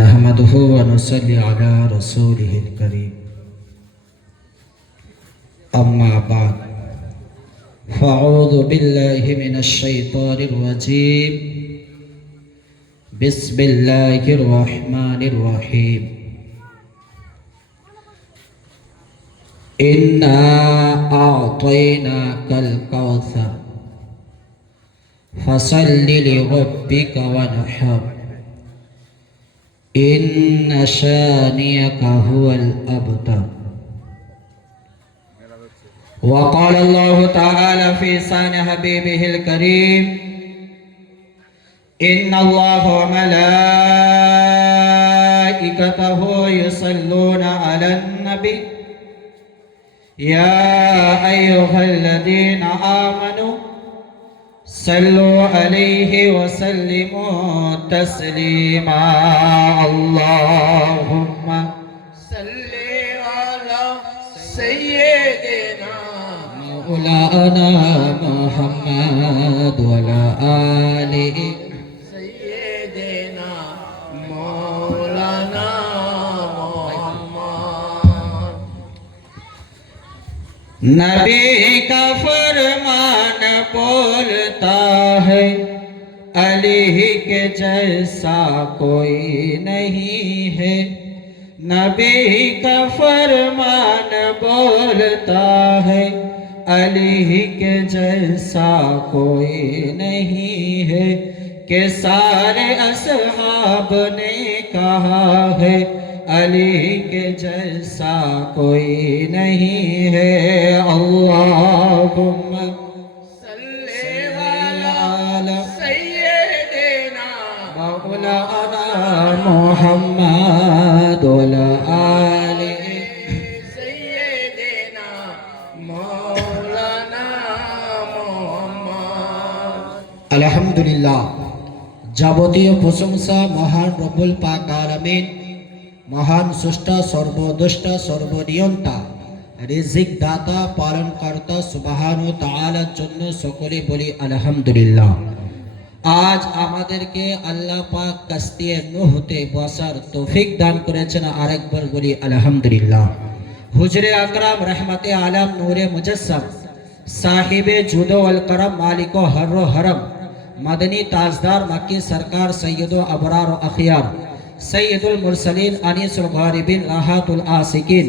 नहमदुहु व नुसल्ली अला रसूलिहिल करीम अम्मा बाद फ़अऊज़ु बिल्लाहि मिनश शैतानिर रजीम बिस्मिल्लाहिर रहमानिर रहीम इन्ना अअतैनाकल कौसर फसल्लि लिरब्बिका वनहर इन्न शानियका हुवल अबतर। वक़ाल अल्लाहु तआला फ़ी शान हबीबिहिल करीम इन्नल्लाह व मलाइकतहु युसल्लूना अलन नबी या अय्युहल्लज़ीना आमनू सल्लु अलैहि वसल्लिमु तस्लीमा। अल्लाहुम्मा सल्ली अला सय्यिदिना मौलाना मुहम्मद व अला आलि सय्यिदिना मौलाना मुहम्मद। नबी का फरमान बोलता है अली के जैसा कोई नहीं है। नबी का फरमान बोलता है अली के जैसा कोई नहीं है। कि सारे असहाब ने कहा है अली के जैसा कोई नहीं है। अल्लाहुम्मा सल्ली अला सय्यिदिना मौलाना मुहम्मद व अला आलि सय्यिदिना मौलाना मुहम्मद। আলহামদুলিল্লাহ। যাবতীয় প্রশংসা মহান রব্বুল পাক আলামিন, মহান স্রষ্টা, সর্বদ্রষ্টা, সর্বনিয়ন্তা, রিজিক দাতা, পালন কর্তা সুবহানাহু ওয়া তাআলার জন্য সকলে বলি আলহামদুলিল্লাহ। আজ আমাদেরকে আল্লাহ পাক কাস্তিয়ে নূহতে বসার তৌফিক দান করেছেন, আরেকবার বলি আলহামদুলিল্লাহ। হুজরে আকরাম রহমতে আলম নূরে মুজস্সম साहिबे जुदो अल करम मालिको हर्रो हरम मदनी ताजदार मक्की सरकार सैयदो अबरार अखियार सैयदुल मुरसलीन अनीसुल गारिबिन राहतुल आसिकिन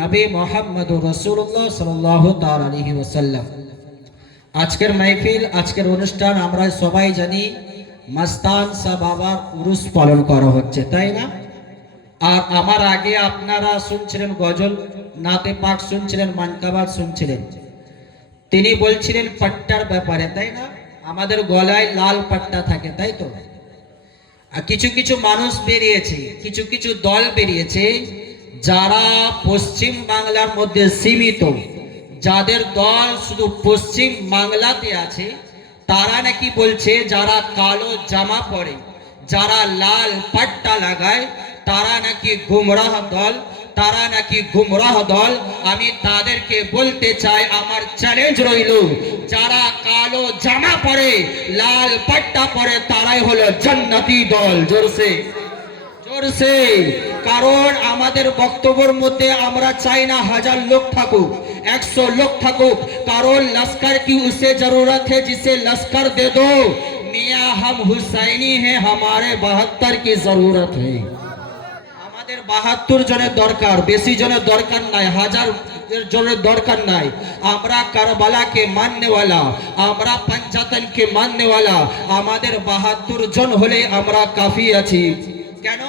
नबी मोहम्मद रसूलुल्लाह सल्लल्लाहु ताआला अलैहि वसल्लम। आजकेर महफिल, आजकेर अनुष्ठान আমরা সবাই জানি মস্তান শাহ বাবার উরুস পালন করা হচ্ছে, তাই না? আর আমার আগে আপনারা শুনছিলেন গজল, নাতে পাক শুনছিলেন, মানকাবাত শুনছিলেন। তিনি বলছিলেন পাট্টার ব্যাপারে, তাই না? আমাদের গলায় লাল পাট্টা থাকে, তাই তো? আর কিছু কিছু মানুষ বেরিয়েছে, কিছু কিছু দল বেরিয়েছে যারা পশ্চিম বাংলার মধ্যে সীমিত, যাদের দল শুধু পশ্চিম বাংলাতে আছে। তারা নাকি বলছে যারা কালো জামা পরে, যারা লাল পাট্টা লাগায়, তারা নাকি গুমরাহ দল, তারা নাকি গুমরাহ দল। আমি তাদেরকে বলতে চাই, আমার চ্যালেঞ্জ রইল, যারা কালো জামা পরে, লাল পাট্টা পরে, তারাই হলো জান্নাতি দল। জোরসে জোরসে। কারণ আমাদের বক্তব্যের মধ্যে আমরা চাই না 1000 লোক থাকুক, 100 লোক থাকুক। কারণ লস্কর কি উসে জরুরত है जिसे लश्कर दे दो। मियां हम हुसैनी हैं, हमारे 72 की जरूरत है। আমাদের 72 জনের দরকার, বেশি জনের দরকার নাই, 1000 জনের দরকার নাই। আমরা কারবালাকে মাননেওয়ালা, আমরা পঞ্চাতনকে মাননেওয়ালা, আমাদের 72 জন হলে আমরা কাফি আছি। কেন?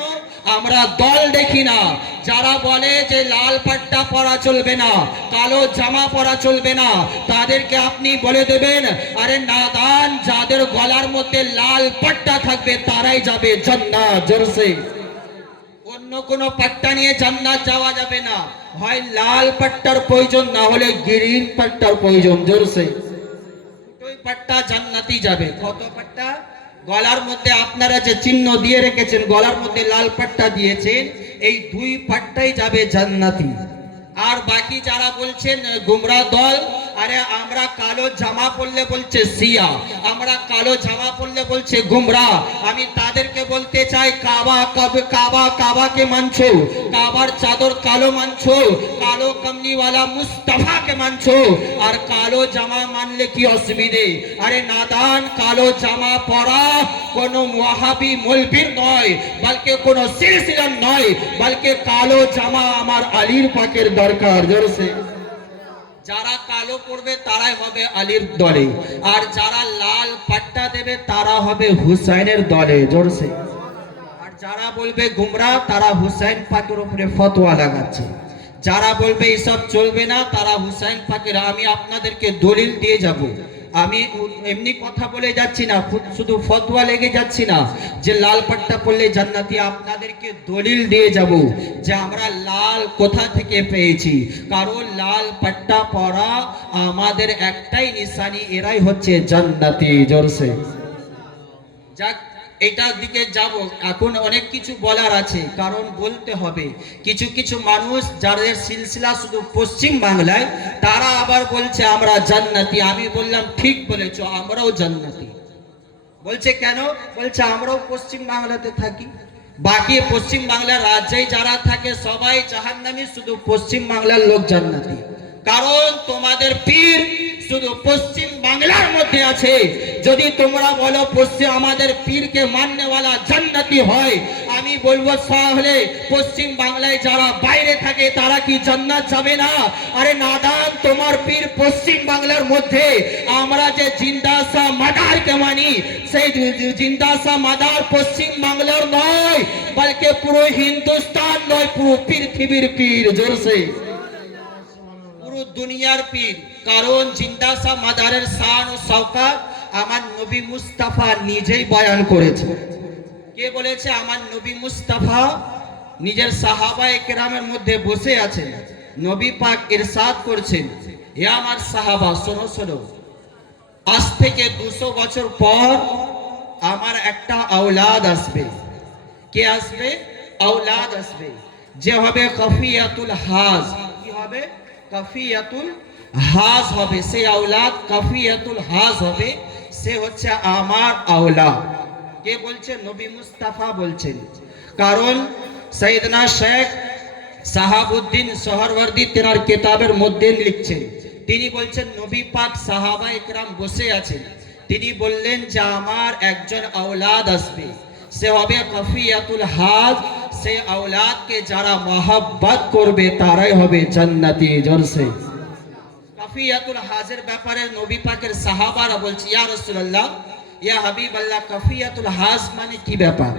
আমরা দল দেখি না। যারা বলে যে লাল পাট্টা পরা চলবে না, কালো জামা পরা চলবে না, তাদেরকে আপনি বলে দেবেন, আরে নাদান, যাদের গলার মধ্যে লাল পাট্টা থাকবে তারাই যাবে জান্নাত। জোরসে। অন্য কোনো পাট্টা নিয়ে জান্নাত যাওয়া যাবে না। হয় লাল পাট্টার প্রয়োজন, না হলে গ্রিন পাট্টার প্রয়োজন। জোরসে। দুটোই পাট্টা জান্নাতি যাবে। কত পাট্টা? গলার মধ্যে আপনারা যে চিহ্ন দিয়ে রেখেছেন, গলার মধ্যে লাল পাট্টা দিয়েছেন, এই 2 পাট্টাই যাবে জান্নাতি। আর বাকি যারা বলছেন গুমরা দল, আরে আমরা কালো জামা পরলে বলছে শিয়া, আমরা কালো জামা পরলে বলছে গুমরা। আমি তাদেরকে বলতে চাই কাবাকে মানছো, কাবার চাদর কালো মানছো, কালো কমনিওয়ালা মুস্তাফাকে মানছো, আর কালো জামা মানলে কি অসুবিধে? আরে নাদান, কালো জামা পরা কোনো ওয়াহাবি মৌলবীর নয়, বলকে কোনো সিলসিলার নয়, বলকে কালো জামা আমার আলীর পাকের দরকার। জোরসে যারা কালো পরবে তারাই হবে আলীর দলে, আর যারা লাল পাট্টা দেবে তারা হবে হুসাইনের দলে। জোরসে আর যারা বলবে গুমরা তারা হুসাইন পাকের উপরে ফতোয়া লাগাচ্ছে, যারা বলবে এসব চলবে না তারা হুসাইন পাকের। আমি আপনাদেরকে দলিল দিয়ে যাব, আমি এমনি কথা বলে যাচ্ছি না, শুধু ফতোয়া লেগে যাচ্ছি না যে লাল পাট্টা পরলে জান্নাতি। আপনাদেরকে দলিল দিয়ে যাব যে আমরা লাল কোথা থেকে পেয়েছি, কারণ লাল পাট্টা পরা আমাদের একটাই নিশানি, এরাই হচ্ছে জান্নাতি। জোরসে যাক, এটার দিকে যাব। এখন অনেক কিছু বলার আছে, কারণ বলতে হবে। কিছু কিছু মানুষ যাদের সিলসিলা শুধু পশ্চিম বাংলায়, তারা আবার বলছে আমরা জান্নাতি। আমি বললাম ঠিক বলেছো, আমরাও জান্নাতি। বলছে কেন? বলছে আমরাও পশ্চিম বাংলাতে থাকি, বাকি পশ্চিম বাংলার রাজ্যে যারা থাকে সবাই জাহান্নামী, শুধু পশ্চিম বাংলার লোক জান্নাতি। কারণ তোমাদের পীর শুধু পশ্চিম বাংলার মধ্যে আছে। যদি তোমরা বলো পশ্চিম আমাদের পীরকে মাননেওয়ালা জান্নাতি হয়, আমি বলবো তাহলে পশ্চিম বাংলায় যারা বাইরে থাকে তারা কি জান্নাত যাবে না? আরে নাদান, তোমার পীর পশ্চিম বাংলার মধ্যে। আমরা যে জিন্দা শাহ মাদারকে মানি, সেই জিন্দা শাহ মাদার পশ্চিম বাংলার নয়, বলকে পুরো হিন্দুস্তান নয়, পুরো পৃথিবীর পীর। জোরসে পুরো দুনিয়ার পীর। কারণ জিন্দা শাহ মাদারের শান ও শওকত আমার নবী মুস্তাফা নিজেই বয়ান করেছে। কে বলেছে? আমার নবী মুস্তাফা নিজের সাহাবায়ে কেরামের মধ্যে বসে আছেন, নবী পাক ইরশাদ করছেন, হে আমার সাহাবা শোনো শোনো, আজ থেকে 200 বছর পর আমার একটা আওলাদ আসবে। কে আসবে? আওলাদ আসবে, যে হবে কাফিয়াতুল হাজ। কি হবে? কাফিয়াতুল হাজ হবে। সে আওলাদ কাফিয়াতুল হাজ হবে, সে হচ্ছে আমার আওলাদ। কে বলছে? নবী মুস্তাফা বলছেন। কারণ সৈয়দনা শেখ সাহাবুদ্দিন সোহরওয়ার্দী তেনার কিতাবের মধ্যে লিখছেন, তিনি বলছেন নবী পাক সাহাবায়ে কেরাম বসে আছেন, তিনি বললেন যে আমার একজন আওলাদ আসবে, সে হবে কাফিয়াতুল হাজ। সে আওলাদকে যারা মহব্বত করবে তারাই হবে জান্নাতি। জোরসে কাফিয়াতুল হাজের ব্যাপারে নবী পাকের সাহাবারা বলছে, ইয়া রাসূলুল্লাহ, ইয়া হাবিবাল্লাহ, কাফিয়াতুল হাজ মানে কি ব্যাপার?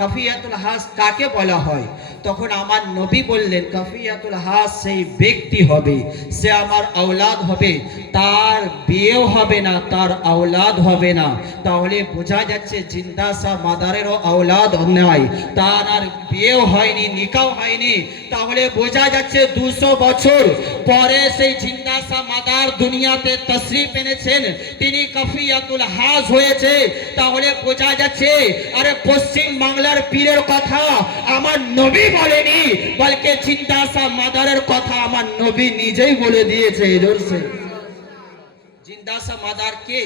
কাফিয়াতুল হাজ কাকে বলা হয়? তখন আমার নবী বললেন, কাফিয়াতুল হাজ সেই ব্যক্তি হবে, সে আমার আওলাদ হবে, তার বিয়েও হবে না, তার আওলাদ হবে না। তাহলে বোঝা যাচ্ছে জিন্দা শাহ মাদারেরও আওলাদ নয়, তার আর বিয়েও হয়নি, নিকাহ হয়নি। তাহলে বোঝা যাচ্ছে 200 বছর পরে সেই জিন্দা শাহ মাদার দুনিয়াতে তশরিফ এনেছেন, তিনি কাফিয়াতুল হাজ হয়েছে। তাহলে বোঝা যাচ্ছে আরে পশ্চিম বাংলার পীরের কথা আমার নবী বলেনি, বলকে জিন্দা শাহ মাদারের কথা আমার নবী নিজেই বলে দিয়েছে। জোরসে জিন্দা শাহ মাদার কে?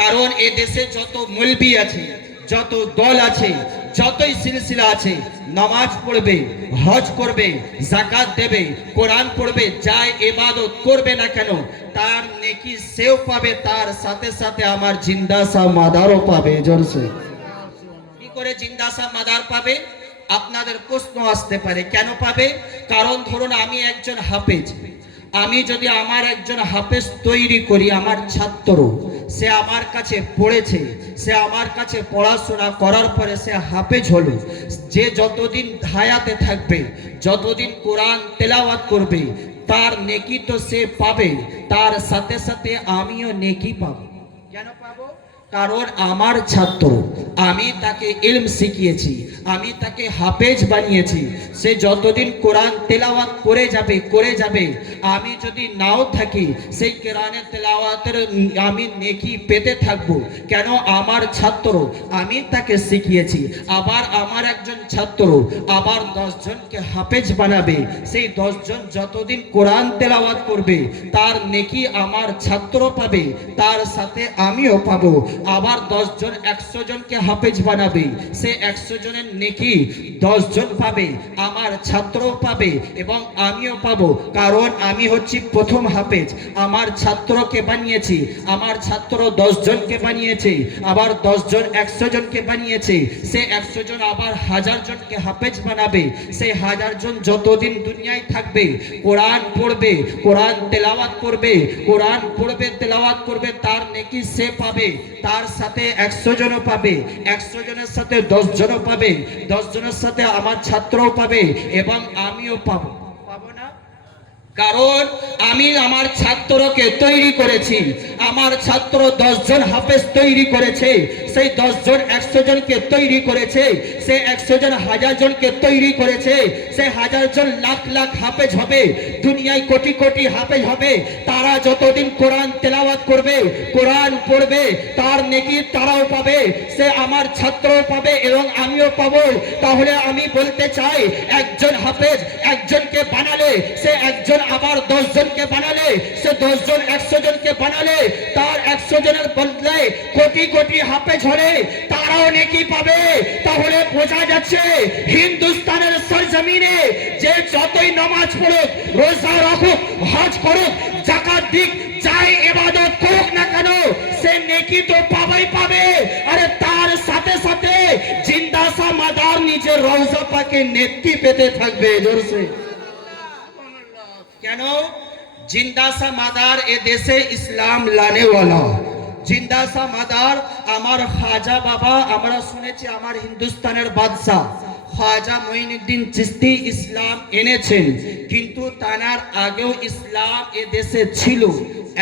কারণ এ দেশে যত মৌলবি আছে, যত দল আছে, যতই সিলসিলা আছে, নামাজ পড়বে, হজ করবে, যাকাত দেবে, কোরআন পড়বে, যাই ইবাদত করবে না কেন তার নেকি সেও পাবে, তার সাথে সাথে আমার জিন্দা শাহ মাদারও পাবে। জোরসে কি করে জিন্দা শাহ মাদার পাবে? আপনাদের প্রশ্ন আসতে পারে, কেন পাবে? কারণ ধরুন আমি একজন হাফেজ, আমি যদি আমার একজন হাফেজ তৈরি করি, আমার ছাত্র, সে আমার কাছে পড়েছে, সে আমার কাছে পড়াশোনা করার পরে সে হাফেজ হলো, যে যতদিন হায়াতে থাকবে, যতদিন কোরআন তেলাওয়াত করবে, তার নেকি তো সে পাবে, তার সাথে সাথে আমিও নেকি পাবো। কেন পাবো? কারণ আমার ছাত্র, আমি তাকে ইলম শিখিয়েছি, আমি তাকে হাফেজ বানিয়েছি। সে যতদিন কোরআন তেলাওয়াত করে যাবে, আমি যদি নাও থাকি সেই কোরআনের তেলাওয়াতের আমি নেকি পেতে থাকবো। কেন? আমার ছাত্র, আমি তাকে শিখিয়েছি। আবার আমার একজন ছাত্র আবার 10 জনকে হাফেজ বানাবে, সেই 10 জন যতদিন কোরআন তেলাওয়াত করবে তার নেকি আমার ছাত্র পাবে, তার সাথে আমিও পাবো। আবার 10 জন 100 জনকে হাফেজ বানাবে, সে 100 জনের নেকি 10 জন পাবে, আমার ছাত্রও পাবে এবং আমিও পাবো। কারণ আমি হচ্ছি প্রথম হাফেজ, আমার ছাত্রকে বানিয়েছি, আমার ছাত্র 10 জনকে বানিয়েছে, আবার 10 জন 100 জনকে বানিয়েছে, সে 100 জন আবার 1000 জনকে হাফেজ বানাবে। সেই 1000 জন যতদিন দুনিয়ায় থাকবে কোরআন পড়বে, কোরআন তেলাওয়াত করবে, কোরআন পড়বে তেলাওয়াত করবে, তার নেকি সে পাবে, তার সাথে 100 জনও পাবে, 100 জনের সাথে 10 জনও পাবে, 10 জনের সাথে আমার ছাত্রও পাবে এবং আমিও পাবো। পাবো না? কারণ আমি আমার ছাত্রকে তৈরি করেছি, আমার ছাত্র 10 জন হাফেজ তৈরি করেছে, সেই 10 জন 100 জনকে তৈরি করেছে, সে 100 জন 1000 জনকে তৈরি করেছে, সে 1000 জন লাখ লাখ হাফেজ হবে, দুনিয়ায় কোটি কোটি হাফেজ হবে। তারা যতদিন কোরআন তেলাওয়াত করবে, কোরআন পড়বে, তার নেকি তারাও পাবে, সে আমার ছাত্রও পাবে এবং আমিও পাবো। তাহলে আমি বলতে চাই, একজন হাফেজ একজনকে বানালে, সে একজন আবার 10 জনকে বানালে, সে 10 জন 100 জনকে বানালে, তার 100 জনের বদলে কোটি কোটি হাফেজ হলে তারাও নেকি পাবে। তাহলে বোঝা যাচ্ছে হিন্দুস্তানের সরজমিনে যে যতই নামাজ পড়ুক, রোজা রাখুক, হজ করুক, যাকাত দিক, যাই ইবাদত করুক না কেন, সে নেকি তো পাবেই পাবে। আরে তার সাথে সাথে জিন্দাসা মাদার নিজের রওজা পাকে নেকি পেতে থাকবে জোরসে। কেন? জিন্দাসা মাদার এ দেশে ইসলাম লানে ওয়ালা, জিন্দাসা মাদার আমার খাজা বাবা, আমরা শুনেছি আমার হিন্দুস্তানের বাদশাহ খাজা মঈনুদ্দিন চিশতি ইসলাম এনেছেন, কিন্তু তার আগেও ইসলাম এ দেশে ছিল,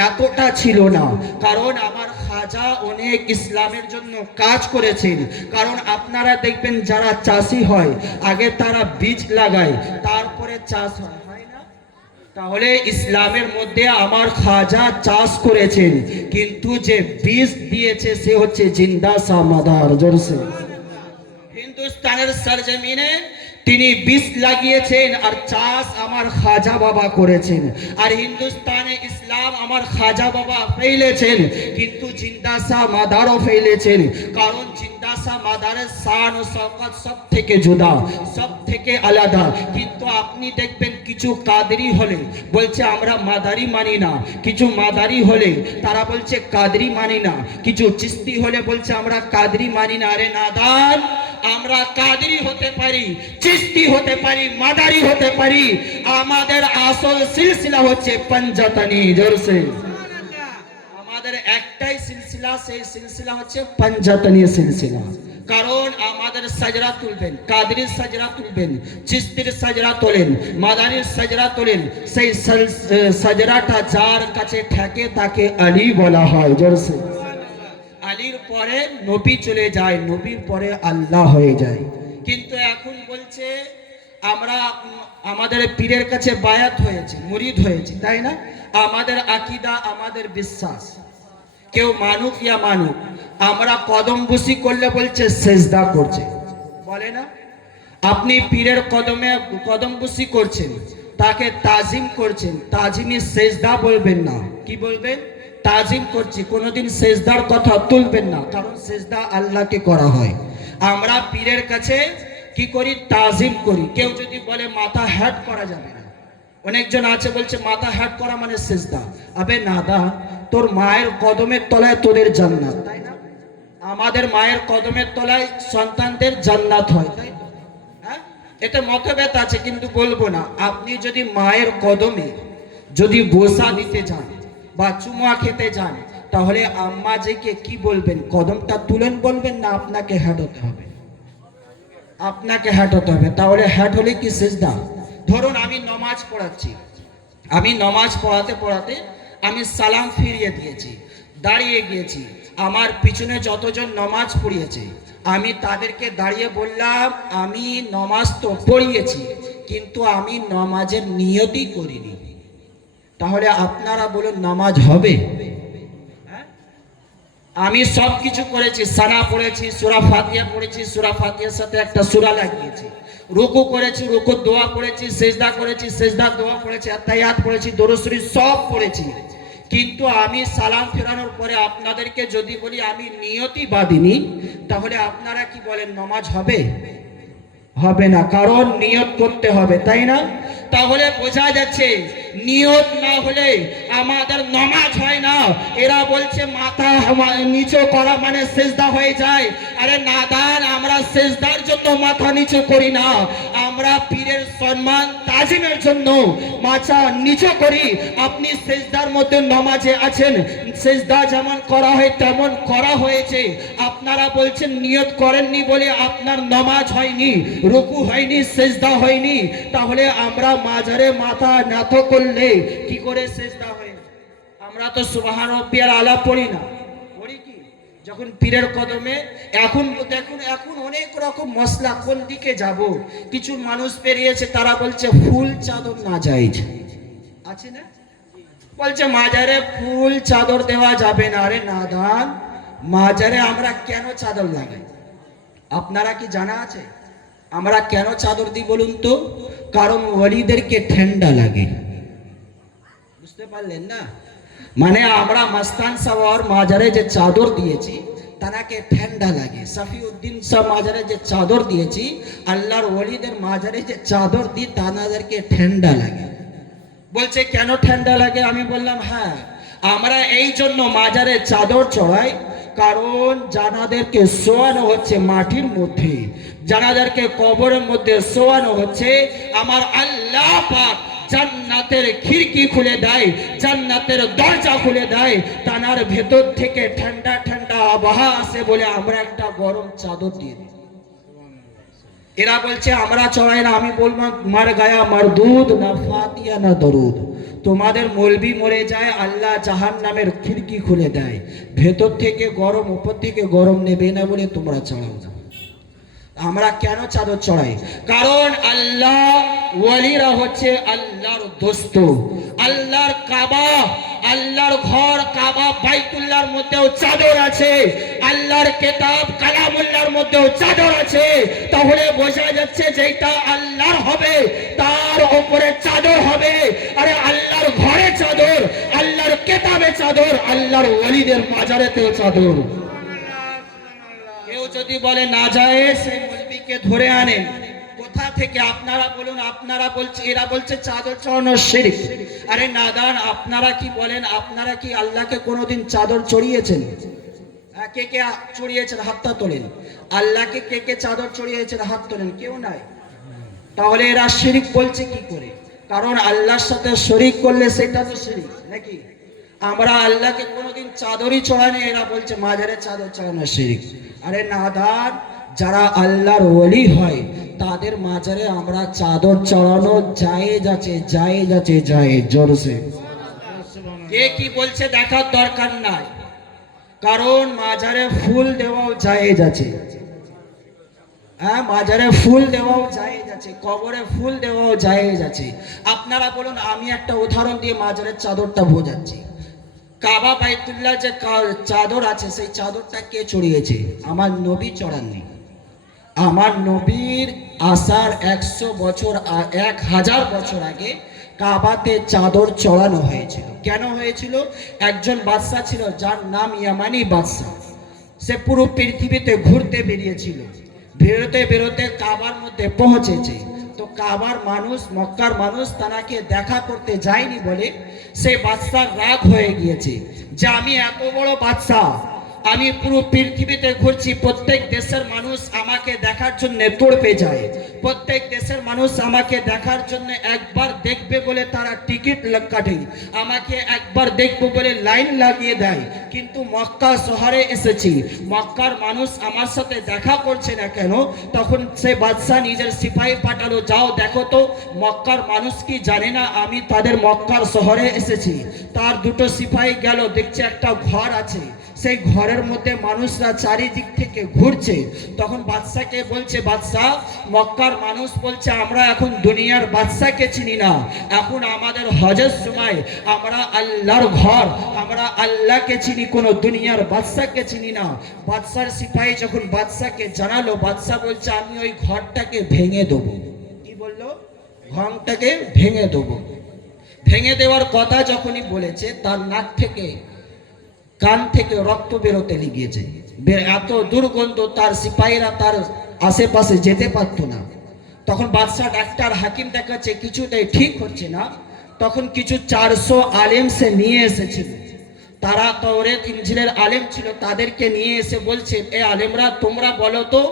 এতটা ছিল না। কারণ আমার খাজা অনেক ইসলামের জন্য কাজ করেছেন। কারণ আপনারা দেখবেন যারা চাষি হয় আগে তারা বীজ লাগায়, তারপরে চাষ হয়, হয় না? তাহলে ইসলামের মধ্যে আমার খাজা চাষ করেছেন, কিন্তু যে বীজ দিয়েছে সে হচ্ছে জিন্দাসা মাদার জোরসে। হিন্দুস্তানের সরজমিনে তিনি বীজ লাগিয়েছেন আর চাষ আমার খাজা বাবা করেছেন। আর হিন্দুস্তানে ইসলাম আমার খাজা বাবা ফেলেছেন, কিন্তু জিন্দাসা মাদারও ফেলেছেন। কারণ জিন্দাসা মাদারের শান ও শওকত সব থেকে জুদা, সব থেকে আলাদা। কিন্তু আপনি দেখবেন কিছু কাদরি হলে বলছে আমরা মাদারি মানি না, কিছু মাদারি হলে তারা বলছে কাদরি মানি না, কিছু চিস্তি হলে বলছে আমরা কাদরি মানি না। আরে নাদান, আমরা কাদরি হতে পারি, চিস্তি হতে পারি, মাদারি হতে পারি, আমাদের আসল সিলসিলা হচ্ছে পঞ্জাতনি জোরসে। আমাদের একটাই সিলসিলা, সেই সিলসিলা হচ্ছে পঞ্জাতনি সিলসিলা। কারণ আমাদের সাজরা তুলবেন, কাদরির সাজরা তুলবেন, চিস্তির সাজরা তোলেন, মাদারির সাজরা তোলেন, সেই সাজরাটা যার কাছে ঠেকে তাকে আলী বলা হয় জোরসে। আলীর পরে নবী চলে যায়, নবীর পরে আল্লাহ হয়ে যায়। কিন্তু এখন বলছে আমরা আমাদের পীরের কাছে বায়াত হয়েছে, মুরিদ হয়েছে, তাই না? আমাদের আকীদা, আমাদের বিশ্বাস, কেউ মানুক ইয়া মানুক, আমরা কদম বুসি করলে বলছে সেজদা করছে, বলে না? আপনি পীরের কদমে কদম বুসি করছেন, তাকে তাজিম করছেন, তাজিমি সেজদা বলবেন না, কি বলবেন? তাজিম করছি। কোনোদিন সেজদার কথা তুলবেন না, কারণ সেজদা আল্লাহকে করা হয়। আমরা পীরের কাছে কি করি? তাজিম করি। কেউ যদি বলে মাথা হ্যাট করা যাবে না, অনেকজন আছে বলছে মাথা হ্যাট করা মানে সেজদা। আবে নাদা, তোর মায়ের কদমের তলায় তোদের জান্নাত, তাই না? আমাদের মায়ের কদমের তলায় সন্তানদের জান্নাত হয়, তাই তো? হ্যাঁ, এটা মতভেদ আছে, কিন্তু বলবো না। আপনি যদি মায়ের কদমে যদি বসা দিতে যান বা চুমা খেতে যান, তাহলে আম্মাজিকে কি বলবেন? কদমটা তুলেন বলবেন, না আপনাকে হ্যাট হতে হবে? আপনাকে হ্যাট হতে হবে। তাহলে হ্যাট হলে কি সেজদা? ধরুন আমি নমাজ পড়াচ্ছি, আমি নমাজ পড়াতে পড়াতে আমি সালাম ফিরিয়ে দিয়েছি, দাঁড়িয়ে গিয়েছি, আমার পিছনে যতজন নমাজ পড়িয়েছে আমি তাদেরকে দাঁড়িয়ে বললাম আমি নমাজ তো পড়িয়েছি কিন্তু আমি নমাজের নিয়তই করিনি। তাহলে আপনারা বলুন নামাজ হবে? হ্যাঁ? আমি সব কিছু করেছি, সানা পড়েছি, সূরা ফাতিহা পড়েছি, সূরা ফাতিহার সাথে একটা সূরা লাগিয়েছি, রুকু করেছি, রুকুর দোয়া পড়েছি, সেজদা করেছি, সেজদার দোয়া পড়েছি, আত্তাহিয়াত পড়েছি, দরুদ শরীফ সব পড়েছি। কিন্তু আমি সালাম ফেরানোর পরে আপনাদেরকে যদি বলি আমি নিয়তই বাঁধিনি, তাহলে আপনারা কি বলেন নামাজ হবে? হবে না, কারণ নিয়ত করতে হবে, তাই না? তাহলে বোঝা যাচ্ছে নিয়ত না হলে আমাদের নামাজ হয় না। এরা বলছে মাথা নিচু করা মানে সেজদা হয়ে যায়। আরে নাদান, আমরা সেজদার জন্য মাথা নিচু করি না, আমরা পীরের সম্মান তাজিমের জন্য মাথা নিচু করি। আপনি সেজদার মধ্যে নামাজে আছেন, সেজদা যেমন করা হয় তেমন করা হয়েছে, আপনারা বলছেন নিয়ত করেননি বলে আপনার নামাজ হয়নি, রুকু হয়নি, সেজদা হয়নি। তাহলে আমরা মাজারে মাথা নত করলে কি করে সেজদা হয়? আমরা তো সুবহান রাব্বিয়াল আলা পড়ি না, পড়ি কি? যখন পীরের কদমে। এখন দেখুন, এখন অনেক রকম মশলা, কোন দিকে যাব? কিছু মানুষ পেরিয়েছে, তারা বলছে ফুল চাদর নাজায়েজ আছে না, বলছে মাজারে ফুল চাদর দেওয়া যাবে না। আরে নাদান, মাজারে আমরা কেন চাদর লাগাই আপনারা কি জানা আছে? আমরা কেন চাদর দিই বলুন তো? কারণ ওয়ালিদেরকে ঠান্ডা লাগে, বুঝতে পারলেন না? মানে আমরা মাস্তান সাওয়ার মাজারে যে চাদর দিয়েছি তানাকে ঠান্ডা লাগে। সাফিউদ্দিন শাহ মাজারে যে চাদর দিয়েছি, আল্লাহর ওয়ালিদের মাজারে যে চাদর দিই তানাদেরকে ঠান্ডা লাগে। বলছে কেন ঠান্ডা লাগে? আমি বললাম হ্যাঁ, আমরা এই জন্য মাজারে চাদর চড়াই, কারণ জানাদেরকে শোয়ানো হচ্ছে মাটির মধ্যে, জানাদেরকে কবরের মধ্যে শোয়ানো হচ্ছে। আমার আল্লাহ পাক জান্নাতের খিড়কি খুলে দেয়, জান্নাতের দরজা খুলে দেয়, তানার ভেতর থেকে ঠান্ডা ঠান্ডা আবহাওয়া আসে বলে আমরা একটা গরম চাদর দিয়ে দিই। এরা বলছে আমরা চড়াই না। আমি বলবো মার গায়া মারদুদ না ফাতিহা না দরুদ। তোমাদের মলবি মরে যায়, আল্লাহ জাহান্নামের খিড়কি খুলে দেয়, ভেতর থেকে গরম, উপর থেকে গরম নেবে না বলে তোমরা চড়াও না। আমরা কেন চাদর চড়াই? কারণ আল্লাহ ওয়ালিরা হচ্ছে আল্লাহর দোস্ত। আল্লাহর কাবা, আল্লাহর ঘর কাবা বাইতুল্লাহর মধ্যেও চাদর আছে, আল্লাহর কিতাব কালামুল্লাহর মধ্যেও চাদর আছে। তাহলে বোঝা যাচ্ছে যেটা আল্লাহর হবে তার উপরে চাদর হবে। আরে আল্লাহর ঘরে চাদর, আল্লাহর কিতাবে চাদর, আল্লাহর ওয়ালিদের মাজারেতেও চাদর। কেউ যদি বলে না যায়, সেই মলবিকে ধরে আনেন। কোথা থেকে? আপনারা বলুন। আপনারা বলছে, এরা বলছে চাদর চড়ানো শিরক। আরে নাদান, আপনারা কি বলেন? আপনারা কি আল্লাহকে কোনোদিন চাদর চড়িয়েছেন? কে কে চড়িয়েছেন হাতটা তোলেন। আল্লাহকে কে কে চাদর চড়িয়েছেন হাত তোলেন? কেউ নাই। তাহলে এরা শিরক বলছে কি করে? কারণ আল্লাহর সাথে শরীক করলে সেটা তো শিরক নাকি? আমরা আল্লাহকে কোনোদিন চাদরই চড়াইনি, এরা বলছে মাজারে চাদর চড়ানো শিরক। আরে নাদান, যারা আল্লাহর ওলি হয় তাদের মাজারে আমরা চাদর চড়ানো জায়েজ আছে, জায়েজ আছে, জায়েজ। জোরসে কে কি বলছে দেখার দরকার নাই, কারণ মাজারে ফুল দেওয়াও জায়েজ আছে। হ্যাঁ, মাজারে ফুল দেওয়াও জায়েজ আছে, কবরে ফুল দেওয়াও জায়েজ আছে। আপনারা বলুন, আমি একটা উদাহরণ দিয়ে মাজারের চাদরটা বোঝাচ্ছি। কাবা বাইতুল্লাহ যে চাদর আছে, সেই চাদরটা কে চড়িয়েছে? আমার নবী চড়াননি। আমার নবীর আসার 100 বছর 1000 বছর আগে কাবাতে চাদর চড়ানো হয়েছিল। কেন হয়েছিল? একজন বাদশা ছিল যার নাম ইয়ামানি বাদশা। সে পুরো পৃথিবীতে ঘুরতে বেরিয়েছিল, বেরোতে বেরোতে কাবার মধ্যে পৌঁছেছে। তো কাবার মানুষ, মক্কার মানুষ তাকে দেখা করতে যায়নি বলে সে বাদশার রাগ হয়ে গিয়েছে যে আমি এত বড় বাদশা, আমি পুরো পৃথিবীতে ঘুরছি, প্রত্যেক দেশের মানুষ আমাকে দেখার জন্য তড়পে যায়, প্রত্যেক দেশের মানুষ আমাকে দেখার জন্য একবার দেখবে বলে তারা টিকিট কাটে, আমাকে একবার দেখবো বলে লাইন লাগিয়ে দেয়। কিন্তু মক্কা শহরে এসেছি, মক্কার মানুষ আমার সাথে দেখা করছে না কেন? তখন সে বাদশা নিজের সিপাহী পাঠালো, যাও দেখো তো মক্কার মানুষ কি জানে না আমি তাদের মক্কার শহরে এসেছি। তার দুটো সিপাহী গেল, দেখছে একটা ঘর আছে, সেই ঘরের মধ্যে মানুষরা চারিদিক থেকে ঘুরছে। তখন বাদশাকে বলছে, বাদশাহ, মক্কার মানুষ বলছে আমরা এখন দুনিয়ার বাদশাকে চিনি না, এখন আমাদের হজের সময় আমরা আল্লাহর ঘর, আমরা আল্লাহকে চিনি, কোনো দুনিয়ার বাদশাকে চিনি না। বাদশার সিপাহী যখন বাদশাকে জানালো, বাদশা বলছে আমি ওই ঘরটাকে ভেঙে দেবো। কি বললো? ঘরটাকে ভেঙে দেবো। ভেঙে দেওয়ার কথা যখনই বলেছে, তার নাক থেকে কান থেকে রক্ত বেরোতে লেগেছে। এত দুর্গন্ধ, তার সিপাহীরা তার আশেপাশে যেতে পারতো না। তখন বাদশাহ ডাক্তার হাকিম দেখাচ্ছে, কিছুতেই ঠিক হচ্ছে না। তখন কিছু 400 আলেম সে নিয়ে এসেছিল, তারা তাওরাত ইনজিলের আলেম ছিল, তাদেরকে নিয়ে এসে বলছে, এ আলেমরা তোমরা বলো তো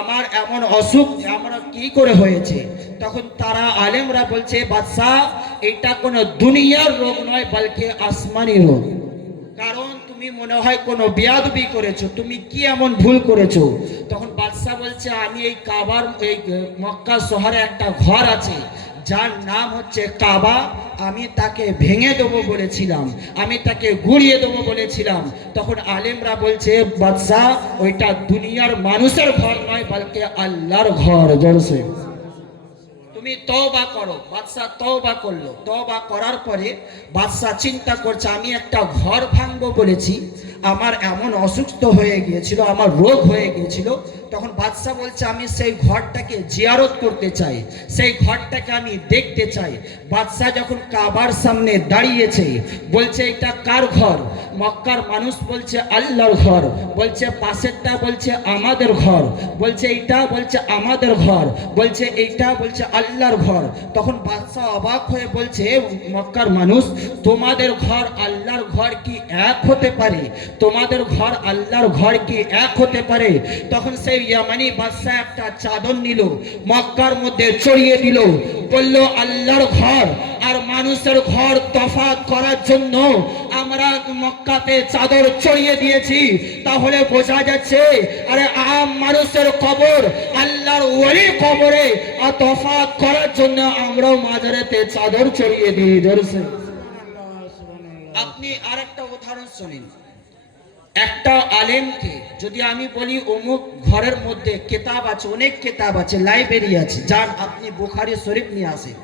আমার এমন অসুখ আমরা কি করে হয়েছে? তখন তারা আলেমরা বলছে, বাদশাহ এটা কোনো দুনিয়ার রোগ নয়, বলকে আসমানি রোগ। কারণ তুমি মনে হয় কোনো বেয়াদবি করেছো, তুমি কি এমন ভুল করেছো? তখন বাদশাহ বলছে, আমি এই কাবার, এই মক্কা শহরে একটা ঘর আছে যার নাম হচ্ছে কাবা, আমি তাকে ভেঙে দেবো বলেছিলাম, আমি তাকে গুড়িয়ে দেবো বলেছিলাম। তখন আলেমরা বলছে, বাদশাহ ওইটা দুনিয়ার মানুষের ঘর নয়, বলকে আল্লাহর ঘর। জলসে তুমি তওবা করো। বাদশা তওবা করলো। তওবা করার পরে বাদশা চিন্তা করছে, আমি একটা ঘর ভাঙবো বলেছি, আমার এমন অসুস্থ হয়ে গিয়েছিল, আমার রোগ হয়ে গিয়েছিল। তখন বাদশা বলছে, আমি সেই ঘরটাকে জিয়ারত করতে চাই, সেই ঘরটাকে আমি দেখতে চাই। বাদশা যখন কাবার সামনে দাঁড়িয়েছে, বলছে এটা কার ঘর? মক্কার মানুষ বলছে আল্লাহর ঘর। বলছে পাশেরটা বলছে আমাদের ঘর। বলছে এইটা বলছে আমাদের ঘর। বলছে এইটা বলছে আল্লাহর ঘর। তখন বাদশা অবাক হয়ে বলছে, মক্কার মানুষ, তোমাদের ঘর আল্লাহর ঘর কি এক হতে পারে? তোমাদের ঘর আল্লাহর ঘর কি এক হতে পারে? তখন সেই ইয়ামানি বাদশা একটা চাদর নিল, মক্কার মধ্যে ছড়িয়ে দিল, বলল আল্লাহর ঘর আর মানুষের ঘর তফাৎ করার জন্য আমরা মক্কাতে চাদর ছড়িয়ে দিয়েছি। তাহলে বোঝা যাচ্ছে, আরে আম মানুষের কবর আল্লাহর ওলির কবরে আর তফাৎ করার জন্য আমরাও মাজারেতে চাদর ছড়িয়ে দিই। আপনি আরেকটা উদাহরণ শুনেন। একটা আলেমকে যদি আমি বলি অমুক ঘরের মধ্যে কেতাব আছে, অনেক কেতাব আছে, লাইব্রেরি আছে, যান আপনি বুখারী শরীফ নিয়ে আসেন,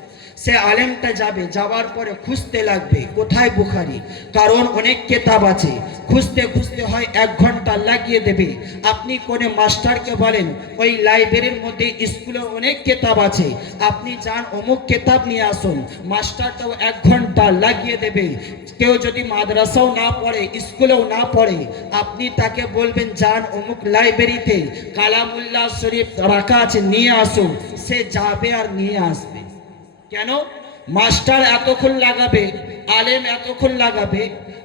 সে আলেমটা যাবে, যাওয়ার পরে খুঁজতে লাগবে কোথায় বুখারী, কারণ অনেক কেতাব আছে, খুঁজতে খুঁজতে হয় 1 ঘন্টা লাগিয়ে দেবে। আপনি কোনে মাস্টারকে বলেন ওই লাইব্রেরির মধ্যে স্কুলে অনেক কেতাব আছে, আপনি যান অমুক কেতাব নিয়ে আসুন, মাস্টারটাও 1 ঘন্টা লাগিয়ে দেবে। কেউ যদি মাদ্রাসাও না পড়ে, স্কুলেও না পড়ে, আপনি তাকে বলবেন যান অমুক লাইব্রেরিতে কালামুল্লাহ শরীফ রাখা আছে, নিয়ে আসুন, সে যাবে আর নিয়ে আসবে। কেন? মাস্টার এতক্ষণ লাগাবে, আলেম এতক্ষণ লাগাবে,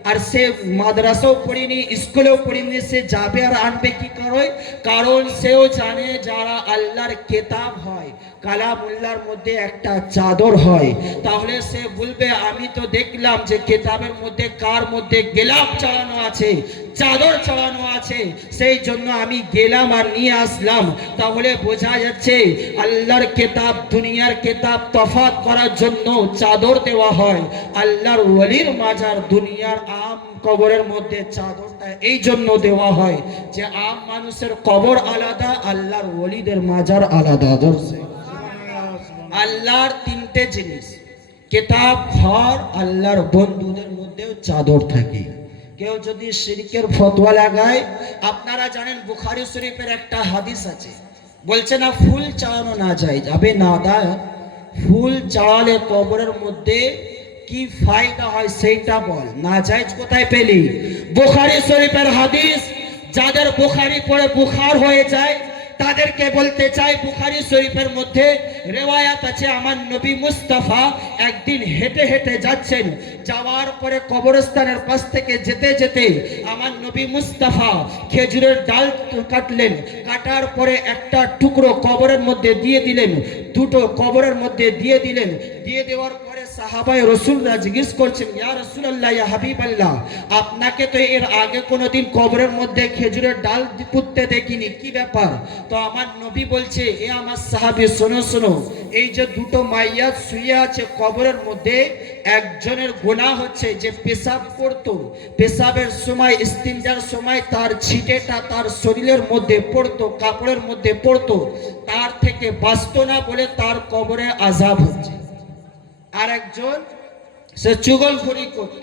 আর সে মাদ্রাসাও পড়িনি, স্কুলেও পড়িনি, সে যাবে আর আনবে কি করে? কারণ সেও জানে যারা আল্লাহর কেতাব হয়, কালামুল্লাহর মধ্যে একটা চাদর হয়, তাহলে সে বলবে আমি তো দেখলাম যে কেতাবের মধ্যে কার মধ্যে গেলাম চালানো আছে, চাদর চালানো আছে, সেই জন্য আমি গেলাম আর নিয়ে আসলাম। তাহলে বোঝা যাচ্ছে আল্লাহর কেতাব দুনিয়ার কেতাব তফাৎ করার জন্য চাদর দেওয়া হয়। আল্লাহর ওলির মাজার দুনিয়ার আম কবরের মধ্যে চাদরটা এই জন্য দেওয়া হয় যে আম মানুষের কবর আলাদা, আল্লাহর ওলিদের মাজার আলাদা। আল্লাহর 3টে জিনিস, কেতাব, ঘর, আল্লাহর বন্ধুদের মধ্যেও চাদর থাকে। কেউ যদি শিরকের ফতোয়া লাগায়, আপনারা জানেন বুখারী শরীফের একটা হাদিস আছে, বলছে না ফুল চালানো না যায়, যাবে না দা, ফুল চালালে কবরের মধ্যে কি ফায়দা হয় সেইটা বল, না যায় কোথায় পেলি? বুখারী শরীফের হাদিস। যাদের বুখারী পড়ে বুখার হয়ে যায় তাদেরকে বলতে চাই, বুখারী শরীফের মধ্যে রিওয়ায়াত আছে, আমার নবী মুস্তাফা একদিন হেঁটে হেঁটে যাচ্ছেন, যাওয়ার পরে কবরস্থানের পাশ থেকে যেতে যেতে আমার নবী মুস্তাফা খেজুরের ডাল কাটলেন, কাটার পরে একটা টুকরো কবরের মধ্যে দিয়ে দিলেন, 2টো কবরের মধ্যে দিয়ে দিলেন, দিয়ে দেওয়ার পরে সাহাবায়ে রাসূলরা জিজ্ঞেস করছেন, ইয়া রাসূলুল্লাহ, ইয়া হাবিবাল্লাহ, আপনাকে তো এর আগে কোনোদিন কবরের মধ্যে খেজুরের ডাল পুঁততে দেখিনি, কি ব্যাপার? তো আমার নবী বলছে, এ আমার সাহাবী, শোনো শোনো, এই যে দুটো মাইয়াত শুয়ে আছে কবরের মধ্যে, একজনের গুনাহ হচ্ছে যে পেশাব করতো, পেশাবের সময়, ইস্তিনজার সময় তার ছিটেটা তার শরীরের মধ্যে পড়তো, কাপড়ের মধ্যে পড়তো, তার থেকে বাঁচতো না বলে তার কবরে আযাব হচ্ছে। আর একজন সে চুগলখড়ি করত,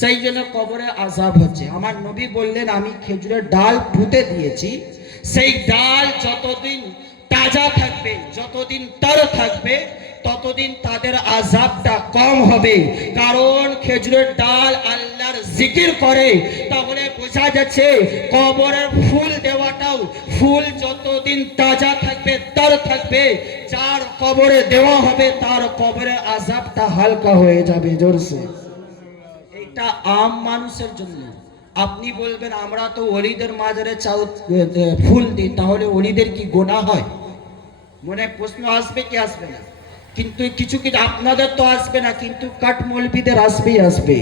সেই জন্য কবরে আযাব হচ্ছে। আমার নবী বললেন, আমি খেজুরের ডাল পুঁতে দিয়েছি, সেই ডাল যতদিন তাজা থাকবে, যতদিন তর থাকবে, ততদিন তাদের আযাবটা কম হবে। কারণ খেজুরের ডাল আল্লাহর জিকির করে, তাহলে বোঝা যাচ্ছে কবরের ফুল দেওয়াটাও, ফুল যতদিন তাজা থাকবে, তর থাকবে, যার কবরে দেওয়া হবে তার কবরের আযাবটা হালকা হয়ে যাবে। জোরসে, এটা আম মানুষের জন্য। আপনি বলবেন, আমরা তো ওলিদের মাজারে ফুল দিই, তাহলে ওলিদের কি গুনাহ হয়? মনে প্রশ্ন আসবে কি আসবে না? কিন্তু কিছু কিছু আপনাদের তো আসবে না, কিন্তু কাঠমৌলবীদের আসবেই আসবে।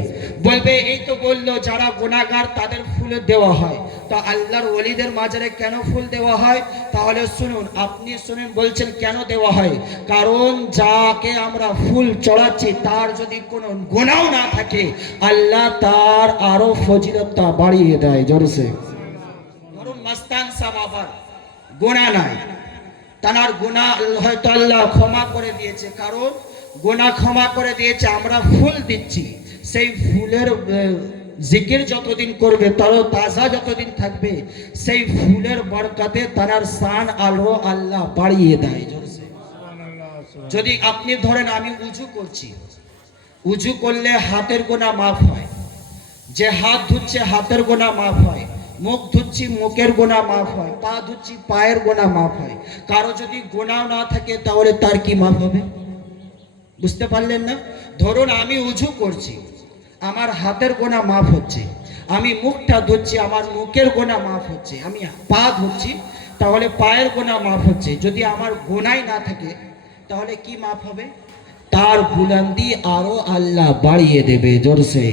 বলবে, এই তো বললো যারা গুনাহগার তাদের ফুল দেওয়া হয়, তো আল্লাহর ওলিদের মাজারে কেন ফুল দেওয়া হয়? তাহলে শুনুন, আপনি শুনুন, বলছেন কেন দেওয়া হয়? কারণ যাকে আমরা ফুল চড়াচ্ছি তার যদি কোনো গুনাহ না থাকে, আল্লাহ তার আরো ফজিলতটা বাড়িয়ে দেয়। জোরসে, ধরুন মাস্তান সাহেব আবার গুনাহ নাই, তার গুনাহ হয়তো আল্লাহ ক্ষমা করে দিয়েছে, কারণ গুনাহ ক্ষমা করে দিয়েছে, আমরা ফুল দিচ্ছি, সেই ফুলের জিকির যতদিন করবে, তর তাজা যতদিন থাকবে, সেই ফুলের বরকতে তার শান আলো আল্লাহ বাড়িয়ে দেয়। যদি আপনি ধরেন, আমি উজু করছি, উজু করলে হাতের গুনাহ মাফ হয়, যে হাত ধুচ্ছে হাতের গুনাহ মাফ হয়, মুখ ধুচ্ছি মুখের গুনাহ মাফ হয়, পা ধুচ্ছি পায়ের গুনাহ মাফ হয়। কারো যদি গুনাহ না থাকে তাহলে তার কি মাফ হবে? বুঝতে পারলেন না? ধরুন আমি উজু করছি, আমার হাতের গুনাহ মাফ হচ্ছে, আমি মুখটা ধুচ্ছি, আমার মুখের গুনাহ মাফ হচ্ছে, আমি পা ধুচ্ছি, তাহলে পায়ের গুনাহ মাফ হচ্ছে। যদি আমার গুনাহই না থাকে তাহলে কি মাফ হবে? তার বুলন্দি আরো আল্লাহ বাড়িয়ে দেবে। জোরসে,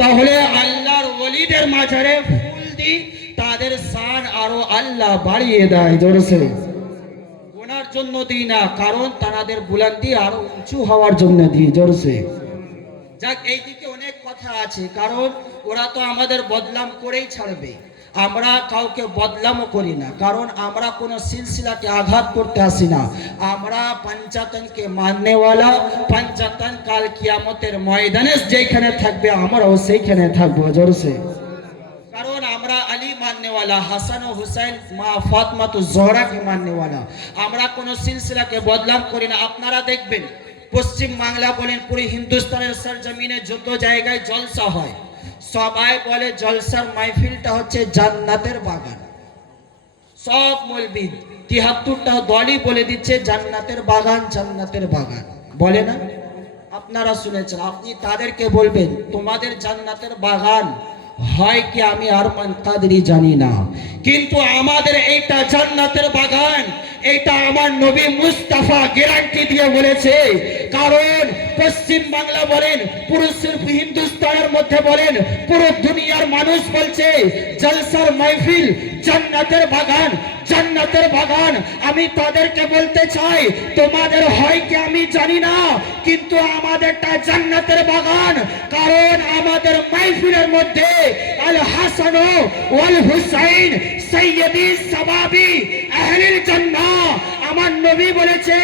তাহলে আল্লাহর ওলিদের মাজারে ফুল দি, তাদের শান আরো আল্লাহ বাড়িয়ে দেয়। জোরসে, গুনার জন্য দিই না, কারণ তাদের বুলন্দি আরো উঁচু হওয়ার জন্য দিই। জোরসে, যাক, এইদিকে অনেক কথা আছে, কারণ ওরা তো আমাদের বদনাম করেই ছাড়বে, আমরা কাউকে বদনামও করি না, কারণ আমরা কোনো সিলসিলাকে আঘাত করতে আসি না। আমরা পাঞ্জাতনকে মাননেওয়ালা, পাঞ্জাতন কাল কিয়ামতের ময়দানে যেখানে থাকবে আমরাও সেইখানে থাকবো। জোরসে, কারণ আমরা আলী মাননেওয়ালা, হাসান ও হুসাইন, মা ফাতমাতু জোহরাকে মাননেওয়ালা, আমরা কোনো সিলসিলাকে বদনাম করি না। আপনারা দেখবেন, পশ্চিম বাংলা বলেন, পুরো হিন্দুস্তানের সরজমিনে যত জায়গায় জলসা হয়, সবাই বলে জলসার মাহফিলটা হচ্ছে জান্নাতের বাগান। সব মৌলবি ৭৩টা দলই বলে দিচ্ছে জান্নাতের বাগান, জান্নাতের বাগান, বলে না? আপনারা শুনেছেন, আপনি তাদেরকে বলবেন, তোমাদের জান্নাতের বাগান হয় কি আমি আরমান কাদরি জানি না, কিন্তু আমাদের এইটা জান্নাতের বাগান, এটা আমার নবী মুস্তাফা গ্যারান্টি দিয়ে বলেছে। কারণ পশ্চিম বাংলা বলেন, পুরো হিন্দুস্তানের মধ্যে বলেন, পুরো দুনিয়ার মানুষ বলছে জলসার মাহফিল জান্নাতের বাগান, জান্নাতের বাগান। আমি তাদেরকে বলতে চাই, তোমাদের হয় কি আমি জানি না, কিন্তু আমাদেরটা জান্নাতের বাগান। কারণ আমাদের মাহফিলের মধ্যে আল হাসান ওয়াল হুসাইন সাইয়্যিদি শাবাবি আহলিল জান্নাহ, আমার নবী বলেছে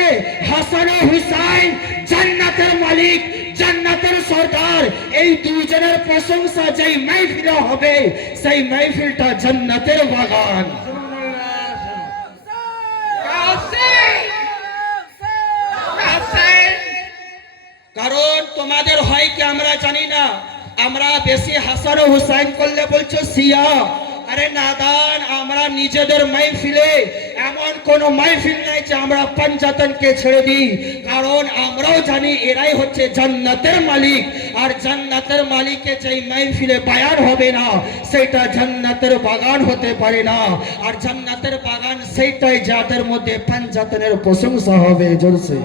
হাসান ও হুসাইন জান্নাতের মালিক, জান্নাতের সরদার। এই দুইজনের প্রশংসা যেই মাহফিলে হবে, সেই মাহফিলটা জান্নাতের বাগান। কারণ তোমাদের হয় কি আমরা জানি না, আমরা বেশি হাসান ও হুসাইন করলে বলছো শিয়া। আরে নাদান, আমরা নিজেদের মাহফিলে এমন কোন মাহফিল নাই যে আমরা পাঞ্জাতনকে ছেড়ে দিই, কারণ আমরাও জানি এরাই হচ্ছে জান্নাতের মালিক। আর জান্নাতের মালিকে যেই মাহফিলে বায়ান হবে না, সেটা জান্নাতের বাগান হতে পারে না। আর জান্নাতের বাগান সেইটাই যাদের মধ্যে পাঞ্জাতনের প্রশংসা হবে। জোরসে,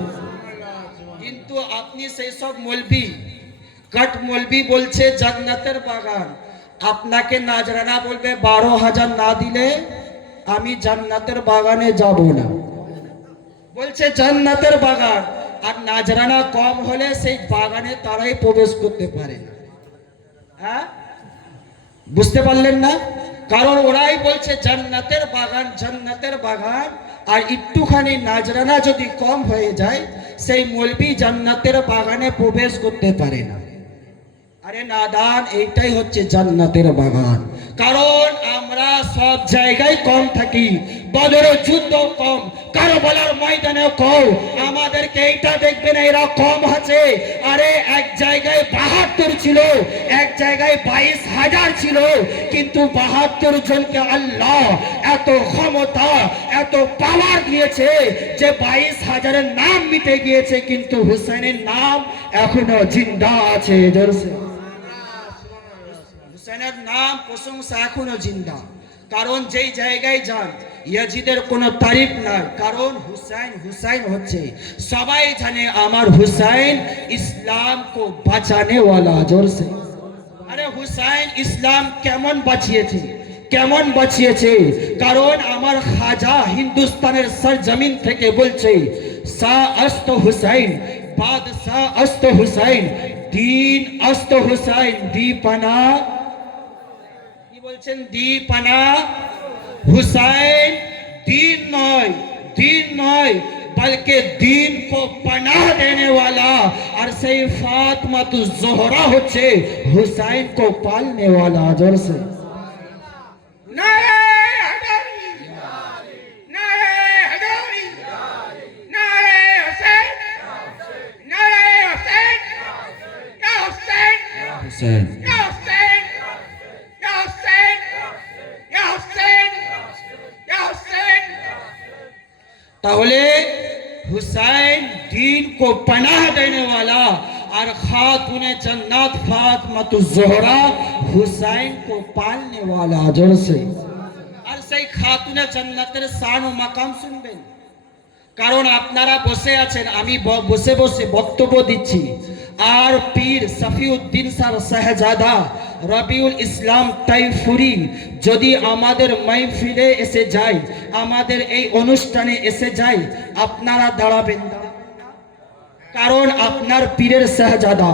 কিন্তু আপনি সেই সব মৌলবি কাট মৌলবি বলছে জান্নাতের বাগান, আপনাকে নাজরানা বলবে 12,000 না দিলে আমি জান্নাতের বাগানে যাব না। বলছে জান্নাতের বাগান, আর নাজরানা কম হলে সেই বাগানে তারাই প্রবেশ করতে পারে না। হ্যাঁ, বুঝতে পারলেন না? কারণ ওরাই বলছে জান্নাতের বাগান, জান্নাতের বাগান, আর একটুখানি নাজরানা যদি কম হয়ে যায় সেই মৌলবি জান্নাতের বাগানে প্রবেশ করতে পারে না। আরে নাদান, এইটাই হচ্ছে জান্নাতের বাগান। কারণ আমরা সব জায়গায় কম থাকি, বদরের যুদ্ধ কম, কারবালার ময়দানেও কম, আমাদেরকে এইটা দেখবেন এরা কম আছে। আরে এক জায়গায় 72 ছিল, এক জায়গায় 22,000 ছিল, কিন্তু 72 জনকে আল্লাহ এত ক্ষমতা এত পাওয়ার দিয়েছে যে 22,000-এর নাম মিটে গিয়েছে, কিন্তু হুসাইনের নাম এখনো জিন্দা আছে। হুসাইনের নাম প্রশংসা এখনো জিন্দা। কারণ যেই জায়গায় যান ইয়াজিদের কোনো তারিফ নাই, কারণ হুসাইন হুসাইন হচ্ছে, সবাই জানে আমার হুসাইন ইসলাম কো বাঁচানে ওয়ালা। জোরসে আরে হুসাইন ইসলাম কেমন বাঁচিয়েছে, কেমন বাঁচিয়েছে? কারণ আমার খাজা হিন্দুস্তানের সরজমিন থেকে বলছে সা আস্ত হুসাইন বাদশাহ আস্ত হুসাইন দিন আস্ত হুসাইন দীপানা। কি বলছেন? দীপানা। হুসাইন दीन नॉय बल्कि दीन को पनाह देने वाला, और सही फातिमा ज़ोहरा होच्छे हुसैन को पालने वाला। जोर से नारे हैदरी, नारे हैदरी, नारे हुसैन, नारे हुसैन, या हुसैन, हुसैन या हुसैन, या हुसैन, या हुसैन, या हुसैन। ताहले हुसैन दीन को पनाह देने वाला, और खातूने जन्नत फातिमा ज़ोहरा हुसैन को पालने वाला। जोर से और সেই খাতুনে জান্নাতের শান ও মাকাম শুনবেন। কারণ আপনারা বসে আছেন, আমি বসে বসে বক্তব্য দিচ্ছি, আর পীর সফিউদ্দিন স্যার শাহজাদা রবিউল ইসলাম তাইফুরি যদি আমাদের মাহফিলে এসে যায়, আমাদের এই অনুষ্ঠানে এসে যায়, আপনারা দাঁড়াবেন না? কারণ আপনার পীরের শাহজাদা,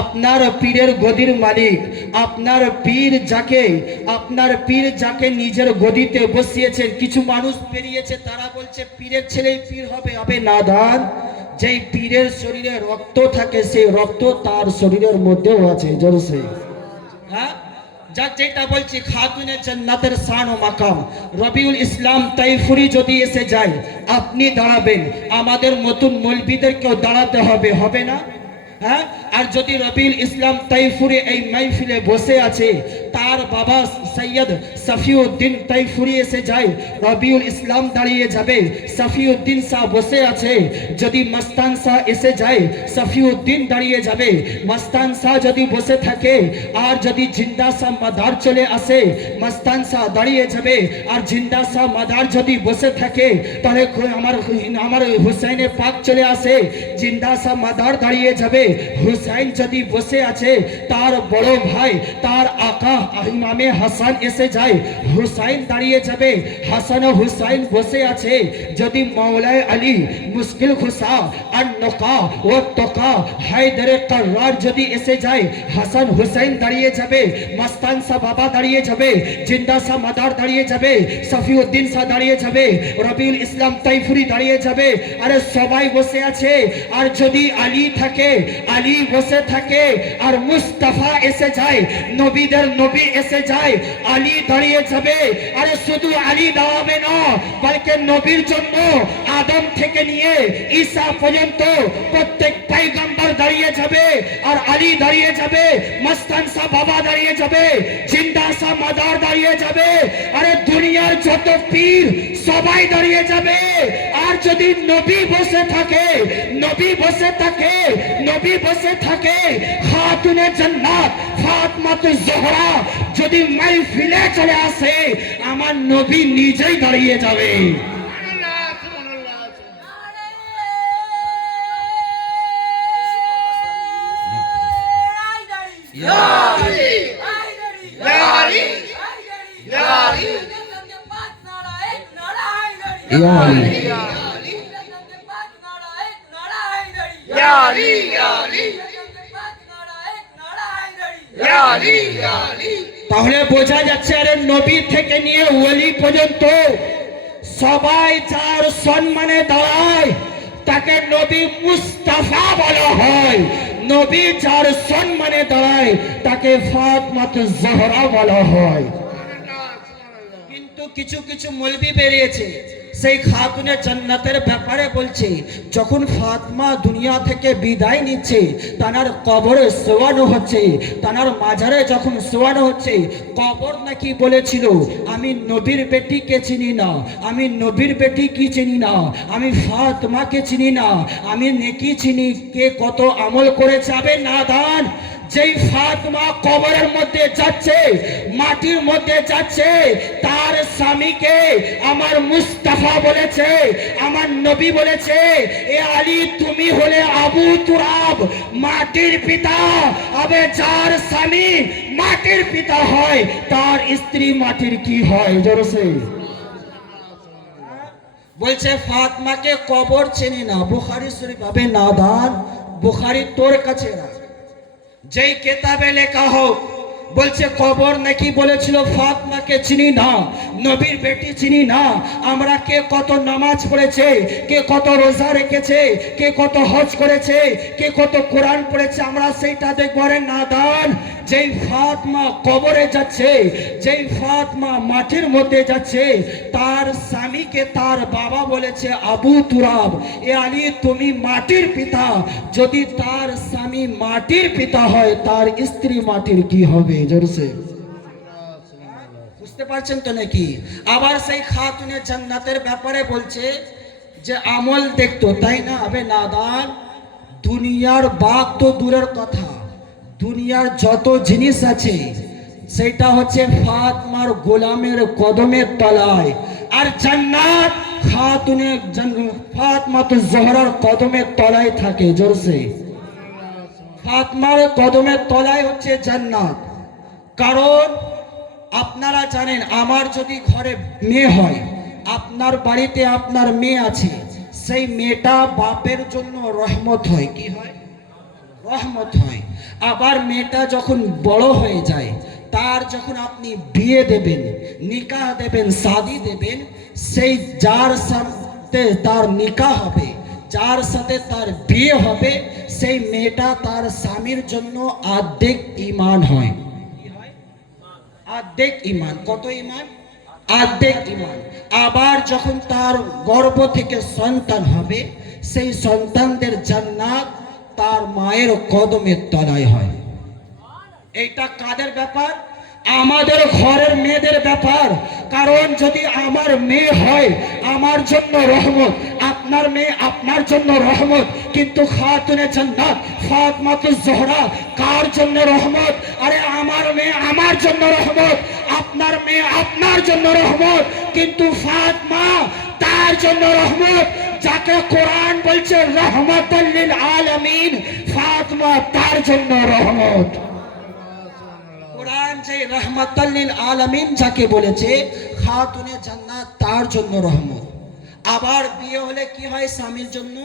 আপনার পীরের গদির মালিক, আপনার পীর যাকে নিজের গদিতে বসিয়েছেন। কিছু মানুষ বেরিয়েছে, তারা বলছে পীরের ছেলেই পীর হবে। হবে নাদান, যেই পীরের শরীরে রক্ত থাকে সেই রক্ত তার শরীরের মধ্যেও আছে। জোরসে হ্যাঁ, যাক যেটা বলছি, খাতুনে জান্নাতের শান ও মাকাম রবিউল ইসলাম তাইফুরি যদি এসে যায়, আপনি দাঁড়াবেন, আমাদের নতুন মৌলবীদেরকেও দাঁড়াতে হবে, হবে না? হ্যাঁ, আর যদি রবিউল ইসলাম তাইফুরি এই মাহফিলে বসে আছে, তার বাবা সৈয়দ সফিউদ্দিন তাইফুরি এসে যায়, রবিউল ইসলাম দাঁড়িয়ে যাবে, সফিউদ্দিন শাহ বসে আছে। যদি মস্তান শাহ এসে যায়, সফিউদ্দিন দাঁড়িয়ে যাবে। মস্তান শাহ যদি বসে থাকে, আর যদি জিন্দা শাহ মাদার চলে আসে, মস্তান শাহ দাঁড়িয়ে যাবে। আর জিন্দা শাহ মাদার যদি বসে থাকে, তাহলে আমার হুসাইনে পাক চলে আসে, জিন্দা শাহ মাদার দাঁড়িয়ে যাবে। হুসাইন যদি বসে আছে, তার বড় ভাই তার আকা ইমামে হাসান এসে যায়, হুসাইন দাঁড়িয়ে যাবে। হাসান ও হুসাইন বসে আছে। যদি মাওলায় আলী মুশকিল খুশা আর নকা ও তকা হায়দারে কর্রার যদি এসে যায়, হাসান হুসাইন দাঁড়িয়ে যাবে। মস্তান শাহ বাবা দাঁড়িয়ে যাবে, জিন্দা শাহ মাদার দাঁড়িয়ে যাবে, সফিউদ্দিন শাহ দাঁড়িয়ে যাবে, রবিউল ইসলাম তাইফুরি দাঁড়িয়ে যাবে। আরে সবাই বসে আছে। আর যদি আলী থাকে, আলী বসে থাকে, আর মুস্তাফা এসে যায়, নবীদের নবী এসে যায়, আলী দাঁড়িয়ে যাবে। আরে শুধু আলী দাঁড়াবে না, বলকে নবীর জন্য আদম থেকে নিয়ে ঈসা পর্যন্ত প্রত্যেক পয়গম্বর দাঁড়িয়ে যাবে, আর আলী দাঁড়িয়ে যাবে, মস্তান শাহ বাবা দাঁড়িয়ে যাবে, জিন্দা শাহ মাদার দাঁড়িয়ে যাবে। আরে দুনিয়ার যত পীর সবাই দাঁড়িয়ে যাবে। আর যদি নবী বসে থাকে, নবী বসে থাকে, নবী বসে থাকে, খাতুনে জান্নাত ফাতিমা ज़ोहरा যদি মাহফিলে চলে আসে, আমার নবী নিজেই দাঁড়িয়ে যাবে। সুবহানাল্লাহ, সুবহানাল্লাহ। ইয়া Ali Ya Ali, Ya Ali, Ya Ali, Ya Ali. তাহলে বোঝা যাচ্ছে আরে নবী থেকে নিয়ে ওলি পর্যন্ত সবাই যার সম্মানে দাঁড়ায় তাকে নবী মুস্তাফা বলা হয়। নবী যার সম্মানে দাঁড়ায় তাকে ফাতেমাতুজ জোহরা বলা হয়। কিন্তু কিছু কিছু মৌলবি বেরিয়েছে সেই খাতুনে জান্নাতের ব্যাপারে বলছে, যখন ফাতেমা দুনিয়া থেকে বিদায় নিচ্ছে, তানার কবরে শোয়ানো হচ্ছে, তানার মাজারে যখন শোয়ানো হচ্ছে, কবর নাকি বলেছিল আমি নবীর বেটিকে চিনি না, আমি নবীর বেটি কি চিনি না, আমি ফাতেমাকে চিনি না, আমি নেকি চিনি, কে কত আমল করে যাবে নাদান। যেই ফাতেমা কবরের মধ্যে যাচ্ছে, মাটির মধ্যে যাচ্ছে, তার স্বামীকে আমার মুস্তাফা বলেছে, আমার নবী বলেছে, এ আলী তুমি হলে আবু তুরাব, মাটির পিতা। আবে যার স্বামী মাটির পিতা হয় তার স্ত্রী মাটির কি হয়? জোরসে বলছে ফাতেমাকে কবর চেনে না। বুখারী শরীফ আবে নাদান, বুখারী তোর কাছে রাখ, যেই কেতাবে লেখা হোক বলছে কবর নাকি বলেছিল ফাতেমাকে চিনি না, নবীর বেটি চিনি না। আমরা কে কত নামাজ পড়েছে, কে কত রোজা রেখেছে, কে কত হজ করেছে, কে কত কোরআন পড়েছে, আমরা সেইটা দেখবো। রে নাদান, যেই ফাতেমা কবরে যাচ্ছে, যেই ফাতেমা মাটির মধ্যে যাচ্ছে, তার স্বামীকে তার বাবা বলেছে আবু তুরাব, এ আলী তুমি মাটির পিতা। যদি তার স্বামী মাটির পিতা হয় তার স্ত্রী মাটির কি হবে? জোরসে বুঝতে পারছেন তো নাকি? আবার সেই খাতুনে জান্নাতের ব্যাপারে বলছে যে আমল দেখতো, তাই না? আবে নাদান, দুনিয়ার বাঘ তো দূরের কথা, দুনিয়ার যত জিনিস আছে সেটা হচ্ছে ফাতেমার গোলামের কদমের তলায়, আর জান্নাত খাতুনে ফাতেমাতুজ জোহরার কদমের তলায় থাকে। জোরসে ফাতেমার কদমের তলায় হচ্ছে জান্নাত। কারণ আপনারা জানেন, আমার যদি ঘরে মেয়ে হয়, আপনার বাড়িতে আপনার মেয়ে আছে, সেই মেয়েটা বাপের জন্য রহমত হয়। কি হয়? রহমত হয়। আবার মেয়েটা যখন বড় হয়ে যায়, তার যখন আপনি বিয়ে দেবেন, নিকাহ দেবেন, শাদি দেবেন, সেই যার সাথে তার নিকাহ হবে, যার সাথে তার বিয়ে হবে, সেই মেয়েটা তার স্বামীর জন্য আর্ধেক ঈমান হয়। কি হয়? আর্ধেক ঈমান। কত ঈমান? আর্ধেক ঈমান। আবার যখন তার গর্ভ থেকে সন্তান হবে, সেই সন্তানদের জান্নাত তার মায়ের কদমের তলায় হয়। এইটা কাদের ব্যাপার? আমাদের ঘরের মেয়েদের ব্যাপার। কারণ যদি আমার মেয়ে হয় আমার জন্য রহমত, আপনার মেয়ে আপনার জন্য রহমত, কিন্তু খাতুনে জান্নাত ফাতেমাতুজ জোহরা কার জন্য রহমত? আরে আমার মেয়ে আমার জন্য রহমত, আপনার মেয়ে আপনার জন্য রহমত, কিন্তু ফাতেমা তার জন্য রহমত, যাকে কোরআন বলছে রহমাতাল লিল আলামিন, ফাতেমা তার জন্য রহমত। কোরআন যে রহমাতাল লিল আলামিন যাকে বলেছে, খাতুনে জান্নাত তার জন্য রহমত। আবার বিয়ে হলে কি হয় স্বামীর জন্য?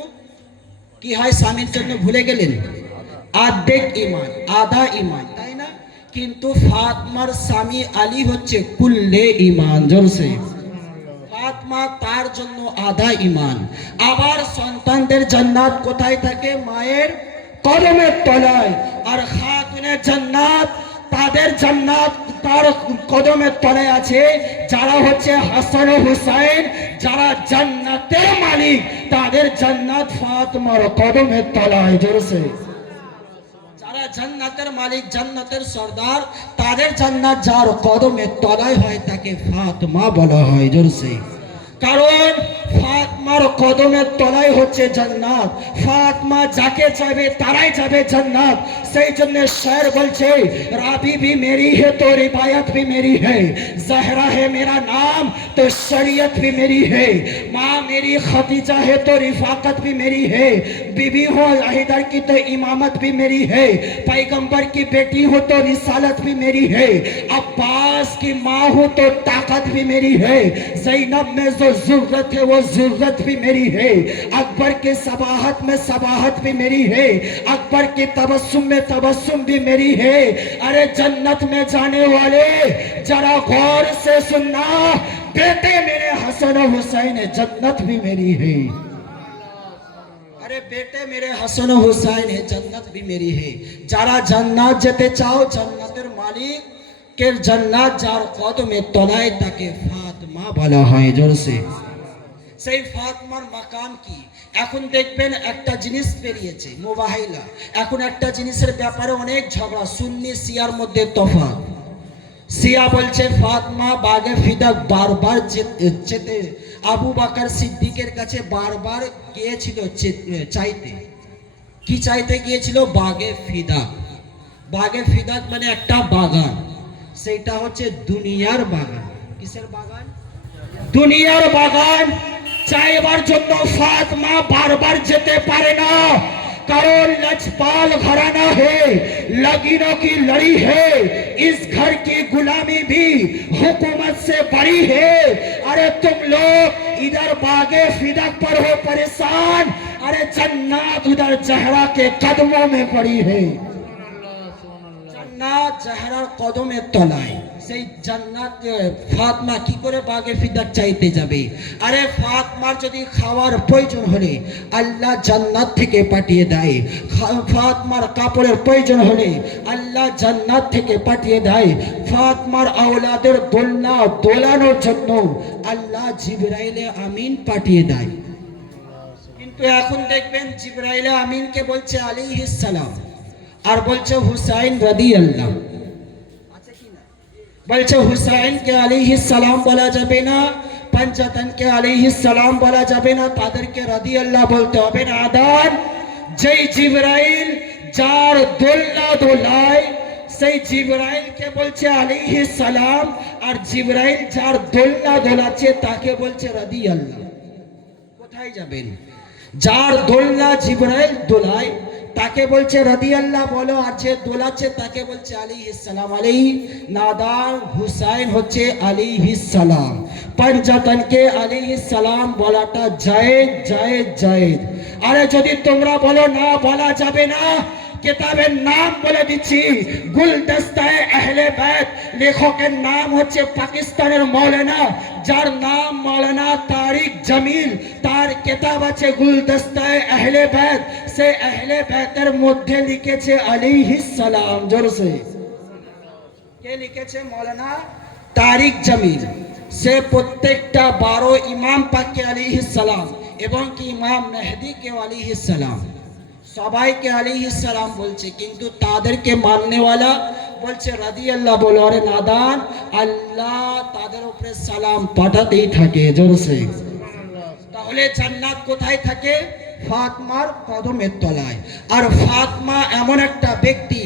কি হয় স্বামীর জন্য? ভুলে গেলেন? আর্ধেক ঈমান, আধা ঈমান, তাই না? কিন্তু ফাতেমার স্বামী আলী হচ্ছে কুল্লে ঈমান। জোরসে ফাতেমা তার জন্য আধা ঈমান। আবার সন্তানদের জান্নাত কোথায় থাকে? মায়ের কদমের তলায়। আর খাতুনে জান্নাত তাদের জান্নাত তার কদমের তলায় আছে যারা হচ্ছে হাসান ও হুসাইন, যারা জান্নাতের মালিক, তাদের জান্নাত ফাতেমার কদমের তলায়। জোরসে যারা জান্নাতের মালিক, জান্নাতের সর্দার, তাদের জান্নাত যার কদমের তলায় হয় তাকে ফাতেমা বলা হয়। জোরসে কারণ ফাতেমার কদমের তলায় হচ্ছে জান্নাত। ফাতেমা যাকে চাইবে তারাই যাবে জান্নাত। সেই জন্য শের বলছে, রাবি भी मेरी है तो रिवायत भी मेरी है, जहरा है मेरा नाम तो शरीयत भी मेरी है, माँ मेरी खदीजा है तो रिफाकत भी मेरी है, बीबी हो हैदर की तो इमामत भी मेरी है, पैगंबर की बेटी हो तो रिसालत भी मेरी है, अब्बास की माँ हो तो ताकत भी मेरी है, ज़ैनब में जो ज़ुर्रत है वो ज़ुर्रत भी मेरी है, अकबर के सबाहत में सबाहत भी मेरी है, अकबर के तबस्सुम में तबस्सुम भी मेरी है। अरे जन्नत में जाने वाले जरा गौर से सुनना, बेटे मेरे हसन और हुसैन जन्नत भी मेरी है। अरे बेटे मेरे हसन और हुसैन है जन्नत भी मेरी है। যারা জান্নাত যেতে চাও, জান্নাতের মালিক কে জান্নাত যার কদমে তলায় তাকে ফাতেমা বলা হয়। জোরসে সেই ফাতেমার মাকাম কি? এখন দেখবেন একটা জিনিস বেরিয়েছে মোবাইলা, এখন একটা জিনিসের ব্যাপারে অনেক ঝগড়া, সুন্নি শিয়ার মধ্যে তফাৎ। শিয়া বলছে ফাতেমা বাগে ফিদা বারবার যেতে, আবু বকর সিদ্দিকের কাছে বারবার গিয়েছিল চাইতে। কি চাইতে গিয়েছিল? বাগে ফিদা। বাগে ফিদা মানে একটা বাগান, সেটা হচ্ছে দুনিয়ার বাগান। কিসের বাগান? দুনিয়ার বাগান। চাইবার জন্য ফাতেমা বারবার যেতে পারে না, কারণ लजपाल घराना है, लगीनों की लड़ी है, इस घर की गुलामी भी हुकूमत से बड़ी है। अरे तुम लोग इधर बागे फिदा पर हो परेशान, अरे जन्नत उधर जहरा के कदमों में पड़ी है। জান্নাত জাহরার কদমের তলায়। সেই জান্নাত ফাতেমা কি করে বাগে ফিদার চাইতে যাবে? আরে ফাতেমার যদি খাওয়ার প্রয়োজন হলে আল্লাহ জান্নাত থেকে পাঠিয়ে দেয়, ফাতেমার কাপড়ের প্রয়োজন হলে আল্লাহ জান্নাত থেকে পাঠিয়ে দেয়, ফাতেমার আওলাদের দোলনা দোলানোর জন্য আল্লাহ জিবরাইলে আমিন পাঠিয়ে দেয়। কিন্তু এখন দেখবেন জিবরাইলে আমিনকে বলছে আলাইহিস সালাম, আর বলছে হুসাইন রাদিয়াল্লাহ। আছে কি না? বলছে হুসাইনকে আলাইহিস সালাম বলা যাবে না, পঞ্চতনকে আলাইহিস সালাম বলা যাবে না, তাদেরকে রাদিয়াল্লাহ বলতে হবে না। আদান যেই জিবরাইল যার দোলনা দোলায়, সেই জিবরাইলকে বলছে আলাইহিস সালাম, আর জিবরাইল যার দোলনা দোলাচ্ছে তাকে বলছে রাদিয়াল্লাহ। কোথায় যাবেন? যার দোলনা জিবরাইল দোলায় তাকে বলছে রাদিয়াল্লাহ বলো, আর যে দোলাচ্ছে তাকে বলছে আলাইহিস সালাম। আলাইহি নাদার হুসাইন হচ্ছে আলাইহিস সালাম, পঞ্চতনকে আলাইহিস সালাম বলাটা জায়েজ জায়েজ জায়েজ। আরে যদি তোমরা বলো না বলা যাবে না, কিতাবের নাম বলে দিচ্ছি, গুলদস্তায়ে আহলে বাইত, লেখকের নাম হচ্ছে পাকিস্তানের মৌলানা, যার নাম মৌলানা তারিক জামিল, তার কিতাব আছে গুলদস্তায়ে আহলে বাইত। সে আহলে বাইতের মধ্যে লিখেছে আলাইহিস সালাম। জোরসে কে লিখেছে? মৌলানা তারিক জামিল। সে প্রত্যেকটা 12 ইমাম পাককে আলাইহিস সালাম এবং কি ইমাম মেহদিকে আলাইহিস সালাম সবাইকে আলাইহিস সালাম বলছে, কিন্তু তাদেরকে মাননেওয়ালা বলছে রাদিয়াল্লাহ বলো। আরে নাদান, আল্লাহ তাদের উপরে সালাম পাঠাতেই থাকে। জোরসে তাহলে জান্নাত কোথায় থাকে? ফাতেমার কদমের তলায়। আর ফাতেমা এমন একটা ব্যক্তি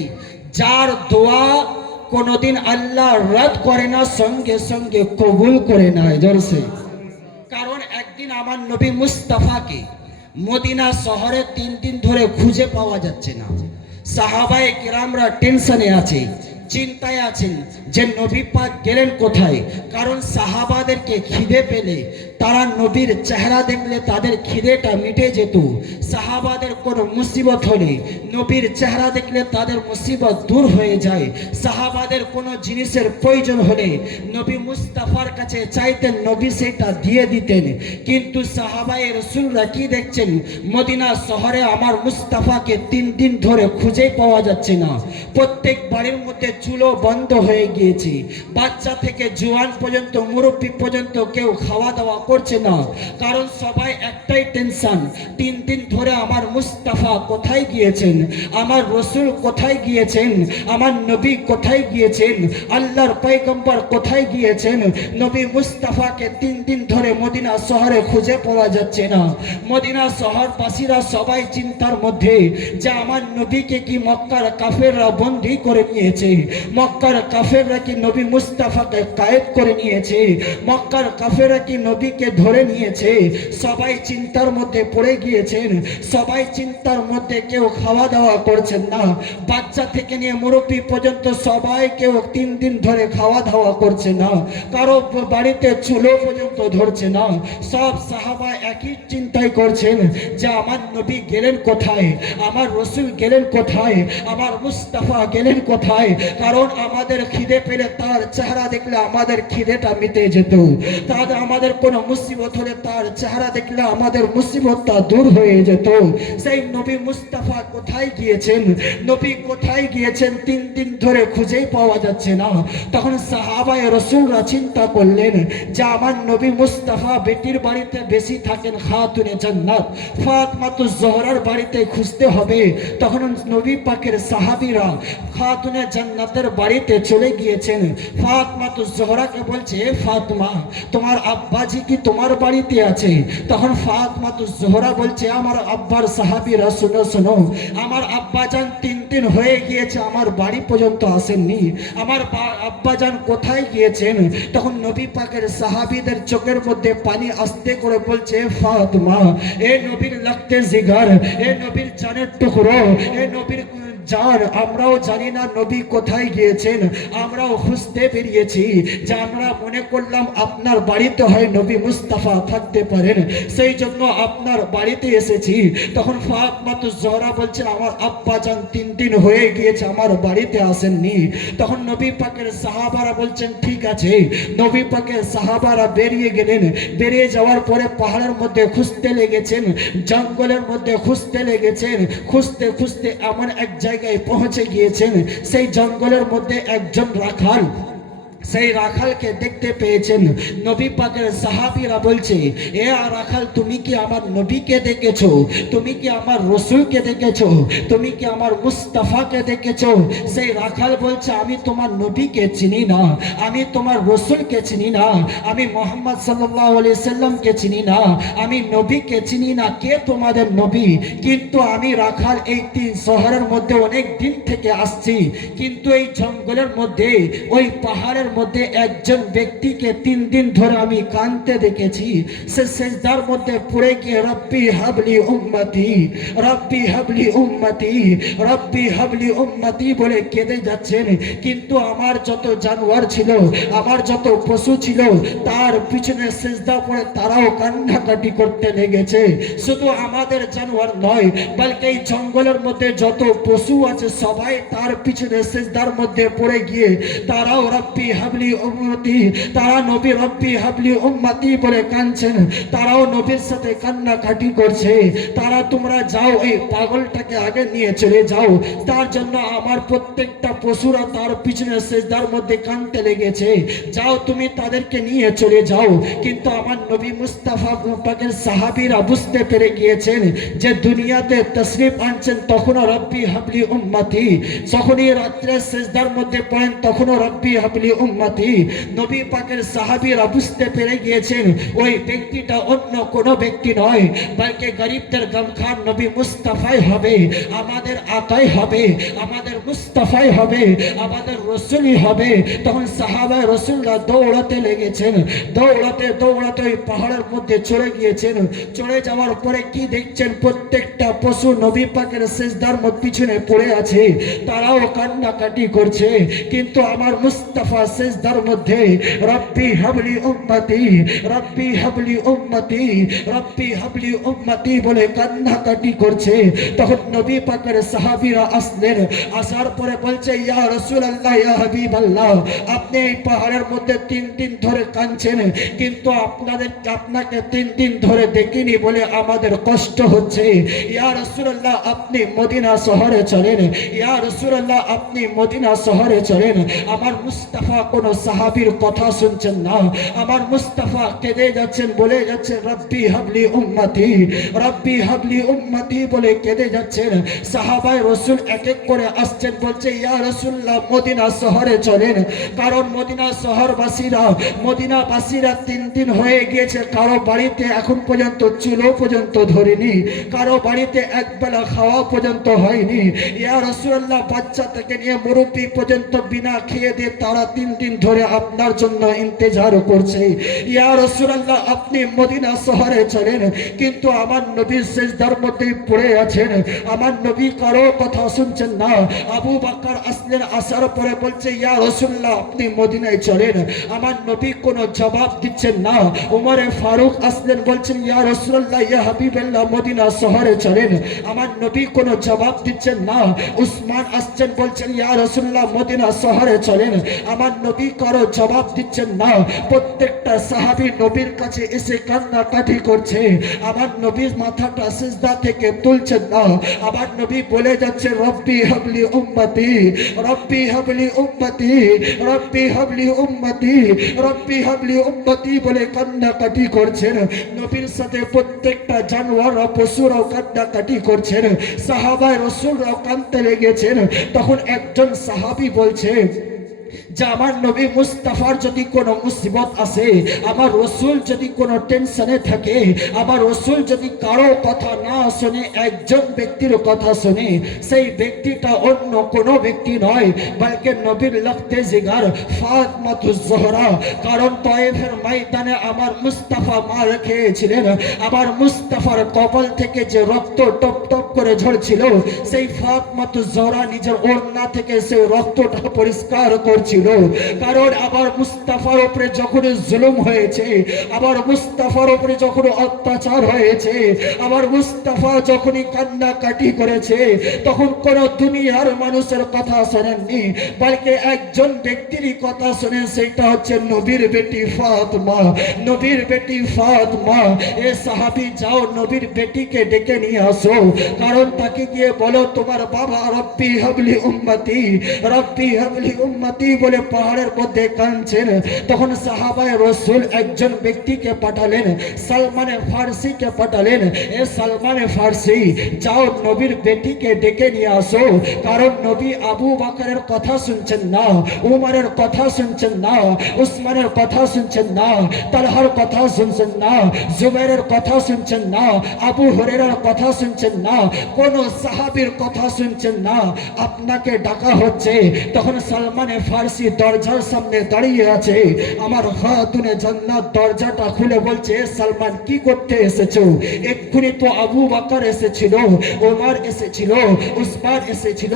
যার দোয়া কোনোদিন আল্লাহ রদ করে না, সঙ্গে সঙ্গে কবুল করে নেয়। জোরসে কারণ একদিন আমার নবী মুস্তাফাকে মদিনা শহরে 3 দিন ধরে খুঁজে পাওয়া যাচ্ছে না। সাহাবায়ে কিরামরা টেনশনে আছে, চিন্তায় আছেন যে নবী পাক গেলেন কোথায়। কারণ সাহাবাদেরকে খিদে পেলে তারা নবীর চেহারা দেখলে তাদের খিদেটা মিটে যেত। সাহাবাদের কোনো মুসিবত হলে নবীর চেহারা দেখলে তাদের মুসিবত দূর হয়ে যায়। সাহাবাদের কোনো জিনিসের প্রয়োজন হলে নবী মুস্তাফার কাছে চাইতেন, নবী সেটা দিয়ে দিতেন। কিন্তু সাহাবায়ে রাসূলরা কি দেখছেন? মদিনা শহরে আমার মুস্তাফাকে 3 দিন ধরে খুঁজে পাওয়া যাচ্ছে না। প্রত্যেক বাড়ির মধ্যে চুলো বন্ধ হয়ে গিয়েছে, বাচ্চা থেকে জোয়ান পর্যন্ত মুরব্বী পর্যন্ত কেউ খাওয়া দাওয়া করছে না। কারণ সবাই একটাই টেনশন, 3 দিন ধরে আমার মুস্তাফা কোথায় গিয়েছেন, আমার রসুল কোথায় গিয়েছেন, আমার নবী কোথায় গিয়েছেন, আল্লাহর পয়গম্বর কোথায় গিয়েছেন। নবী মুস্তাফাকে 3 দিন ধরে মদিনা শহরে খুঁজে পাওয়া যাচ্ছে না। মদিনা শহরবাসীরা সবাই চিন্তার মধ্যে যে আমার নবীকে কি মক্কার কাফেররা বন্দী করে নিয়েছে, মক্কার কাফেররা কি নবী মুস্তাফাকে কায়েদ করে নিয়েছে, মক্কার কাফেররা কি নবীকে ধরে নিয়েছে। সবাই চিন্তার মধ্যে পড়ে গিয়েছেন, সবাই চিন্তার মধ্যে, কেউ খাওয়া দাওয়া করছেন না, বাচ্চা থেকে নিয়ে মুরব্বী পর্যন্ত সবাই কেউ 3 দিন ধরে খাওয়া দাওয়া করছে না, কারো বাড়িতে চুলো পর্যন্ত ধরছে না। সব সাহাবা একই চিন্তায় করছেন যে আমার নবী গেলেন কোথায়, আমার রসুল গেলেন কোথায়, আমার মুস্তাফা গেলেন কোথায়। কারণ আমাদের খিদে পেলে তার চেহারা দেখলে আমাদের খিদেটা মিটে যেত, তাদের আমাদের কোনো মুসিবত হলে তার চেহারা দেখলে আমাদের মুসিবতটা দূর হয়ে যেত। সেই নবী মুস্তাফা কোথায় গিয়েছেন, নবী কোথায় গিয়েছেন 3 দিন ধরে খুঁজেই পাওয়া যাচ্ছে না। তখন সাহাবায়ে রাসূলরা চিন্তা করলেন যে আমার নবী মুস্তাফা বেটির বাড়িতে বেশি থাকেন, খাতুনে জান্নাত ফাতেমাতুজ জোহরার বাড়িতে খুঁজতে হবে। তখন নবী পাকের সাহাবীরা খাতুনে জান্নাতের বাড়িতে চলে গিয়েছেন। ফাতেমাতুজ জোহরাকে বলছে, ফাতেমা তোমার আব্বাজি কি তোমার বাড়িতে আছে? তখন ফাতেমাতুজ জোহরা বলছে, আমার আব্বার সাহাবীরা শোনো শোনো, আমার আব্বাজান 3 দিন হয়ে গিয়েছে আমার বাড়ি পর্যন্ত আসেননি, আমার আব্বাজান কোথায় গিয়েছেন? তখন নবী পাকের সাহাবীদের চোখের মধ্যে পানি আস্তে করে বলছে, ফাতেমা এ নবীর লাগতে জিগার, এ নবীর জানের টুকরো, এ নবীর জান, আমরাও জানি না নবী কোথায় গিয়েছেন, আমরাও খুঁজতে বেরিয়েছি, যে আমরা মনে করলাম আপনার বাড়িতে হয় নবী মুস্তাফা থাকতে পারেন, সেই জন্য আপনার বাড়িতে এসেছি। তখন ফাতেমাতুজ জোহরা বলছে, আমার আব্বা জান 3 দিন হয়ে গিয়েছে আমার বাড়িতে আসেননি। তখন নবী পাকের সাহাবারা বলছেন, ঠিক আছে। নবী পাকের সাহাবারা বেরিয়ে গেলেন, বেরিয়ে যাওয়ার পরে পাহাড়ের মধ্যে খুঁজতে লেগেছেন, জঙ্গলের মধ্যে খুঁজতে লেগেছেন, খুঁজতে খুঁজতে এমন এক জায়গায় পৌঁছে গিয়েছেন, সেই জঙ্গলের মধ্যে একজন রাখাল, সেই রাখালকে দেখতে পেয়েছেন। নবী পাকের সাহাবীরা বলছে, এ রাখাল তুমি কি আমার নবীকে দেখেছো, তুমি কি আমার রসুলকে দেখেছো, তুমি কি আমার মুস্তাফাকে দেখেছো? সেই রাখাল বলছে, আমি তোমার নবীকে চিনি না, আমি তোমার রসুলকে চিনি না, আমি মুহাম্মদ সাল্লাল্লাহু আলাইহি সাল্লামকে চিনি না, আমি নবীকে চিনি না, কে তোমাদের নবী? কিন্তু আমি রাখাল এই 3 শহরের মধ্যে অনেক দিন থেকে আসছি, কিন্তু এই জঙ্গলের মধ্যে ওই পাহাড়ের মধ্যে একজন ব্যক্তিকে 3 দিন ধরে আমি কাঁদতে দেখেছি। সে সেজদার মধ্যে পড়ে গিয়ে রব্বি হাবলি উম্মতি, রব্বি হাবলি উম্মতি, রব্বি হাবলি উম্মতি বলে কেঁদে যাচ্ছেন। কিন্তু আমার যত জানোয়ার ছিল, আমার যত পশু ছিল, তার পিছনে সেজদা পড়ে তারাও কান্নাকাটি করতে লেগেছে। শুধু আমাদের জানোয়ার নয়, বলকে এই জঙ্গলের মধ্যে যত পশু আছে সবাই তার পিছনে সেজদার মধ্যে পড়ে গিয়ে তারাও রব্বি হাবলি উম্মতি, তারা নবী রব্বি হাবলি উম্মতি বলে কাঁদছেন, তারাও নবীর সাথে কান্নাকাটি করছে। তারা, তোমরা যাও এই পাগলটাকে আগে নিয়ে চলে যাও, তার জন্য আমার প্রত্যেকটা পশুরা তার পিছনে সেজদার মধ্যে কাঁদতে লেগেছে, যাও তুমি তাদেরকে নিয়ে চলে যাও। কিন্তু আমার নবী মুস্তাফা পাকের সাহাবীরা বুঝতে পেরে গিয়েছেন যে দুনিয়াতে তশরিফ আনছেন তখনও রব্বি হাবলি উম্মতি, যখনই রাত্রে সেজদার মধ্যে পড়েন তখনও রব্বি হাবলি উম্মতি। নবী পাকের সাহাবীরা বুঝতে পেরে গিয়েছেন ওই ব্যক্তিটা অন্য কোনো ব্যক্তি নয়, বলকে গরিবদের গমখান নবী মুস্তাফাই হবে, আমাদের আতাই হবে, আমাদের মুস্তাফাই হবে, আমাদের রসুলই হবে। তখন সাহাবায়ে রাসূলরা দৌড়াতে লেগেছেন, দৌড়াতে দৌড়াতে ওই পাহাড়ের মধ্যে চলে গিয়েছেন। চলে যাওয়ার পরে কি দেখছেন, প্রত্যেকটা পশু নবী পাকের সেজদার পিছনে পড়ে আছে, তারাও কান্নাকাটি করছে। কিন্তু আমার মুস্তাফা সিজদার মধ্যে রব্বি হাবলি উম্মতি, রব্বি হাবলি উম্মতি, রব্বি হাবলি উম্মতি বলে কান্নাকাটি করছে। তখন নবী পাকের সাহাবীরা আসলেন, আসার পরে বলছে ইয়া রাসূলুল্লাহ, ইয়া হাবিবাল্লাহ, আপনি এই পাহাড়ের মধ্যে 3 দিন ধরে কাঁদছেন, কিন্তু আপনাকে 3 দিন ধরে দেখিনি বলে আমাদের কষ্ট হচ্ছে। ইয়া রাসূলুল্লাহ, আপনি মদিনা শহরে চলেন, ইয়া রাসূলুল্লাহ, আপনি মদিনা শহরে চলেন। আমার মুস্তাফা কোন সাহাবীর কথা শুনছেন না, আমার মুস্তাফা কেঁদে যাচ্ছেন, বলে যাচ্ছেন রব্বি হাবলি উম্মতি, রব্বি হাবলি উম্মতি বলে কেঁদে যাচ্ছেন। সাহাবায়ে রাসূল এক এক করে আসছেন, বলছে ইয়া রাসূলুল্লাহ, মদিনা শহরে চলেন, কারণ মদিনা শহরবাসীরা, মদিনাবাসীরা 3 দিন হয়ে গিয়েছে, কারো বাড়িতে এখন পর্যন্ত চুলো পর্যন্ত ধরেনি, কারো বাড়িতে একবেলা খাওয়া পর্যন্ত হয়নি। ইয়া রাসূলুল্লাহ, বাচ্চা থেকে নিয়ে মুরব্বী পর্যন্ত বিনা খেয়ে দিয়ে তারা 3 দিন ধরে আপনার জন্য ইন্তজার করছে। ইয়া রাসূলুল্লাহ, আপনি মদিনা শহরে চলেন, কিন্তু আমার নবী সিজদার মধ্যে পড়ে আছেন, আমার নবী কারো কথা শুনছেন না। আবু বকর আসলেন, আসার পরে বলছে ইয়া রাসূলুল্লাহ, আপনি মদিনায় চলেন, আমার নবী কোনো জবাব দিচ্ছেন না। ওমরে ফারুক আসলেন, বলছেন ইয়া রাসূলুল্লাহ, ইয়া হাবিবাল্লাহ, মদিনা শহরে চলেন, আমার নবী কোনো জবাব দিচ্ছেন না। উসমান আসছেন, বলছেন ইয়া রাসূলুল্লাহ, মদিনা শহরে চলেন, আমার নবী কারো জবাব দিচ্ছেন না। প্রত্যেকটা সাহাবী নবীর কাছে এসে কান্নাকাটি করছে, আমার নবীর মাথাটা সিজদা থেকে তুলছেন না। আমার নবী বলে যাচ্ছে রব্বি হাবলি উম্মতি, রব্বি হাবলি উম্মতি, রব্বি হাবলি উম্মতি, রব্বি হাবলি উম্মতি বলে কান্নাকাটি করছেন। নবীর সাথে প্রত্যেকটা জানোয়ার পশুরাও কান্নাকাটি করছেন, সাহাবায়ে রাসূলরাও কাঁদতে লেগেছেন। তখন একজন সাহাবী বলছে যে আমার নবী মুস্তাফার যদি কোনো মুসিবত আসে, আমার রসুল যদি কোনো টেনশনে থাকে, আমার রসুল যদি কারো কথা না শোনে, একজন ব্যক্তির কথা শোনে, সেই ব্যক্তিটা অন্য কোনো ব্যক্তি নয়, বলকে নবীর লখতে জিগার ফাতিমাতুজ জোহরা। কারণ তায়েফের ময়দানে আমার মুস্তাফা মার খেয়েছিলেন, আমার মুস্তাফার কপাল থেকে যে রক্ত টপ টপ করে ঝরছিল, সেই ফাতিমাতুজ জোহরা নিজের ওড়না থেকে সেই রক্তটা পরিষ্কার করছিল। কারণ আমার মুস্তাফার উপরে যখন জুলুম হয়েছে, আমার মুস্তাফার উপরে যখন অত্যাচার হয়েছে, আমার মুস্তাফা যখনই কান্নাকাটি করেছে, তখন কোন দুনিয়ার মানুষের কথা শোনেননি, বলকে একজন ব্যক্তির কথা শোনেন, সেটা হচ্ছে নবীর বেটি ফাতিমা, নবীর বেটি ফাতিমা। এ সাহাবী, যাও নবীর বেটিকে ডেকে নিয়ে আসো, কারণ তাকে গিয়ে বলো তোমার বাবা রব্বি হাবলি উম্মতি, রব্বি হাবলি উম্মতি বলে পাহাড়ের মধ্যে কাঁদছেন। তখন সাহাবায়ে রাসূল একজন ব্যক্তিকে পাঠালেন, সালমানে ফারসিকে পাঠালেন, এ সালমানে ফারসি, যাও নবীর বেটিকে ডেকে নিয়ে আসো, কারণ নবী আবু বকরের কথা শুনছেন না, উমরের কথা শুনছেন না, উসমানের কথা শুনছেন না, তালহার কথা শুনছেন না, জুবাইরের কথা শুনছেন না, আবু হুরায়রার কথা শুনছেন না, কোন সাহাবীর কথা শুনছেন না, আপনাকে ডাকা হচ্ছে। তখন সালমানে ফারসি দরজার সামনে দাঁড়িয়ে আছে, আমার খাতুনে জান্নাত দরজাটা খুলে বলছে, সালমান কি করতে এসেছো? এক্ষুনি তো আবু বকর এসেছিল, ওমর এসেছিল, উসমান এসেছিল,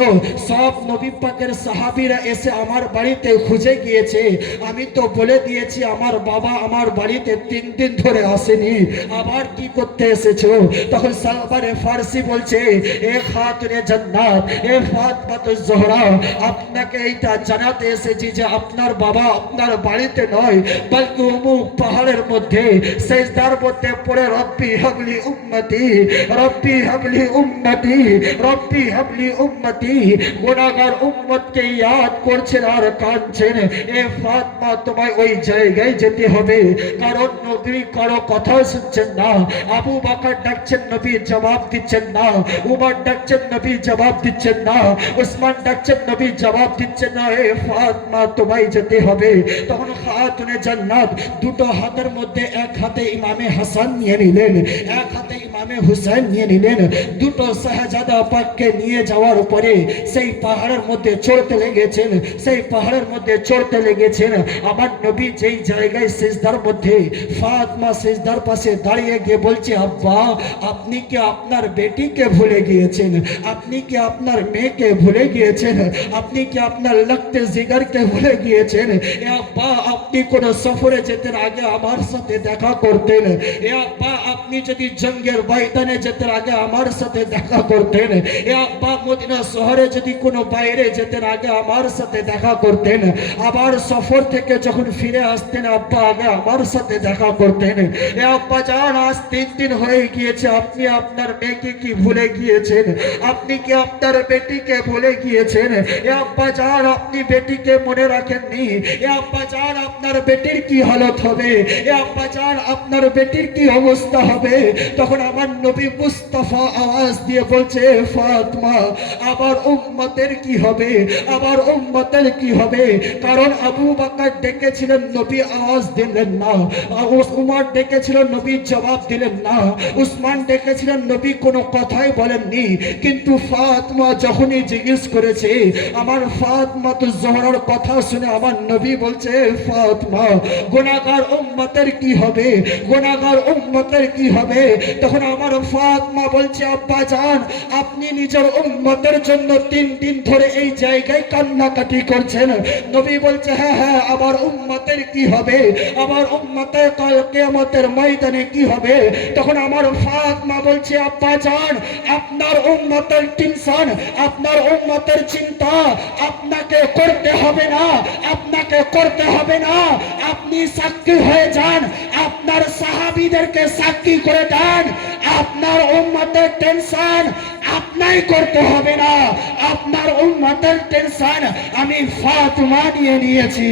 সব নবী পাকের সাহাবীরা এসে আমার বাড়িতে খুঁজে গিয়েছে, আমি তো বলে দিয়েছি আমার বাবা আমার বাড়িতে 3 দিন ধরে আসেনি, আবার কি করতে এসেছো? তখন সালমানে ফারসি বলছে, এ খাতুনে জান্নাত, এ ফাতিমাতুজ জোহরা, আপনাকে এইটা জানাতে এসেছি যে আপনার বাবা আপনার বাড়িতে নয়, বলকে অমুক পাহাড়ের মধ্যে সিজদার মধ্যে পড়ে রব্বি হাবলি উম্মতি, রব্বি হাবলি উম্মতি, রব্বি হাবলি উম্মতি, গুনাহগার উম্মতকে ইয়াদ করছেন আর কাঁদছেন। এ ফাতিমা, তোমায় ওই জায়গায় যেতে হবে, কারণ নবী কারো কথা শুনছেন না। আবু বকর ডাকছেন, নবী জবাব দিচ্ছেন না, উমর ডাকছেন, নবী জবাব দিচ্ছেন না, উসমান ডাকছেন, নবী জবাব দিচ্ছেন না। এ ফাতিমা, তোমায় যেতে হবে। তখন খাতুনে জান্নাত দুটো হাতের মধ্যে এক হাতে ইমামে হাসান নিয়ে নিলেন, এক হাতে ইমামে ইমামে হুসাইন নিয়ে নিলেন। দুটো শাহজাদা পাককে নিয়ে যাওয়ার পরে সেই পাহাড়ের মধ্যে চড়তে লেগেছেন, সেই পাহাড়ের মধ্যে চড়তে লেগেছেন। আমার নবী যেই জায়গায় সিজদার মধ্যে, ফাতেমা সিজদার পাশে দাঁড়িয়ে গিয়ে বলছে, আব্বা আপনি কি আপনার বেটিকে ভুলে গিয়েছেন? আপনি কি আপনার মেয়েকে ভুলে গিয়েছেন? আপনি কি আপনার লক্তে জিগারকে ভুলে গিয়েছেন? এ আব্বা আপনি কোন সফরে যেতেন আগে আমার সাথে দেখা করতেন। এ আব্বা আপনি যদি জঙ্গের ময়দানে যেতেন আগে আমার সাথে দেখা করতেন। এ আব্বা মদিনা শহরে যদি কোনো বাইরে যেতেন আগে আমার সাথে দেখা করতেন। আবার সফর থেকে যখন ফিরে আসতেন আব্বা আগে আমার সাথে দেখা করতেন। এ আব্বা জান আজ 3 দিন হয়ে গিয়েছে, আপনি আপনার মেয়েকে কি ভুলে গিয়েছেন? আপনি কি আপনার বেটিকে ভুলে গিয়েছেন? এ আব্বা জান আপনি বেটিকে মনে রাখেননি। এ আব্বা জান আপনার বেটির কি হালত হবে? এ আব্বা জান আপনার বেটির কি অবস্থা হবে? তখন আমার নবী মুস্তাফা আওয়াজ দিয়ে বলছে, ফাতেমা আবার উম্মতের কি হবে? আবার উম্মতের কি হবে? কারণ আবু বকর ডেকেছিলেন, নবী আওয়াজ দিলেন না। উমর ডেকেছিলেন, নবী জবাব দিলেন না। উসমান ডেকেছিলেন, নবী কোনো কথাই বলেননি। কিন্তু ফাতেমা যখনই জিজ্ঞেস করেছে, আমার ফাতেমা তো জোহরার কথা শুনে আমার নবী বলছে, ফাতেমা গুনাহগার উম্মতের কি হবে? গুনাহগার উম্মতের কি হবে? তখন আমার ফাতেমা বলছে, আব্বা জান আপনি নিজের উম্মতের জন্য 3 দিন ধরে এই জায়গায় কান্নাকাটি করছেন। নবী বলছে, হ্যাঁ হ্যাঁ আবার উম্মতের কি হবে? আবার উম্মতের কাল কিয়ামতের ময়দানে কি হবে? তখন আমার ফাতেমা বলছে, আব্বা জান আপনার উম্মতের টেনশন, আপনার উম্মতের চিন্তা আপনাকে করতে হবে না, আপনাকে করতে হবে না। আপনি সাক্ষী হয়ে যান, আপনার সাহাবীদেরকে সাক্ষী করে দেন। আপনার উম্মতের টেনশন আপনাই করতে হবে না, আপনার উম্মতের টেনশন আমি ফাতেমা নিয়ে নিয়েছি।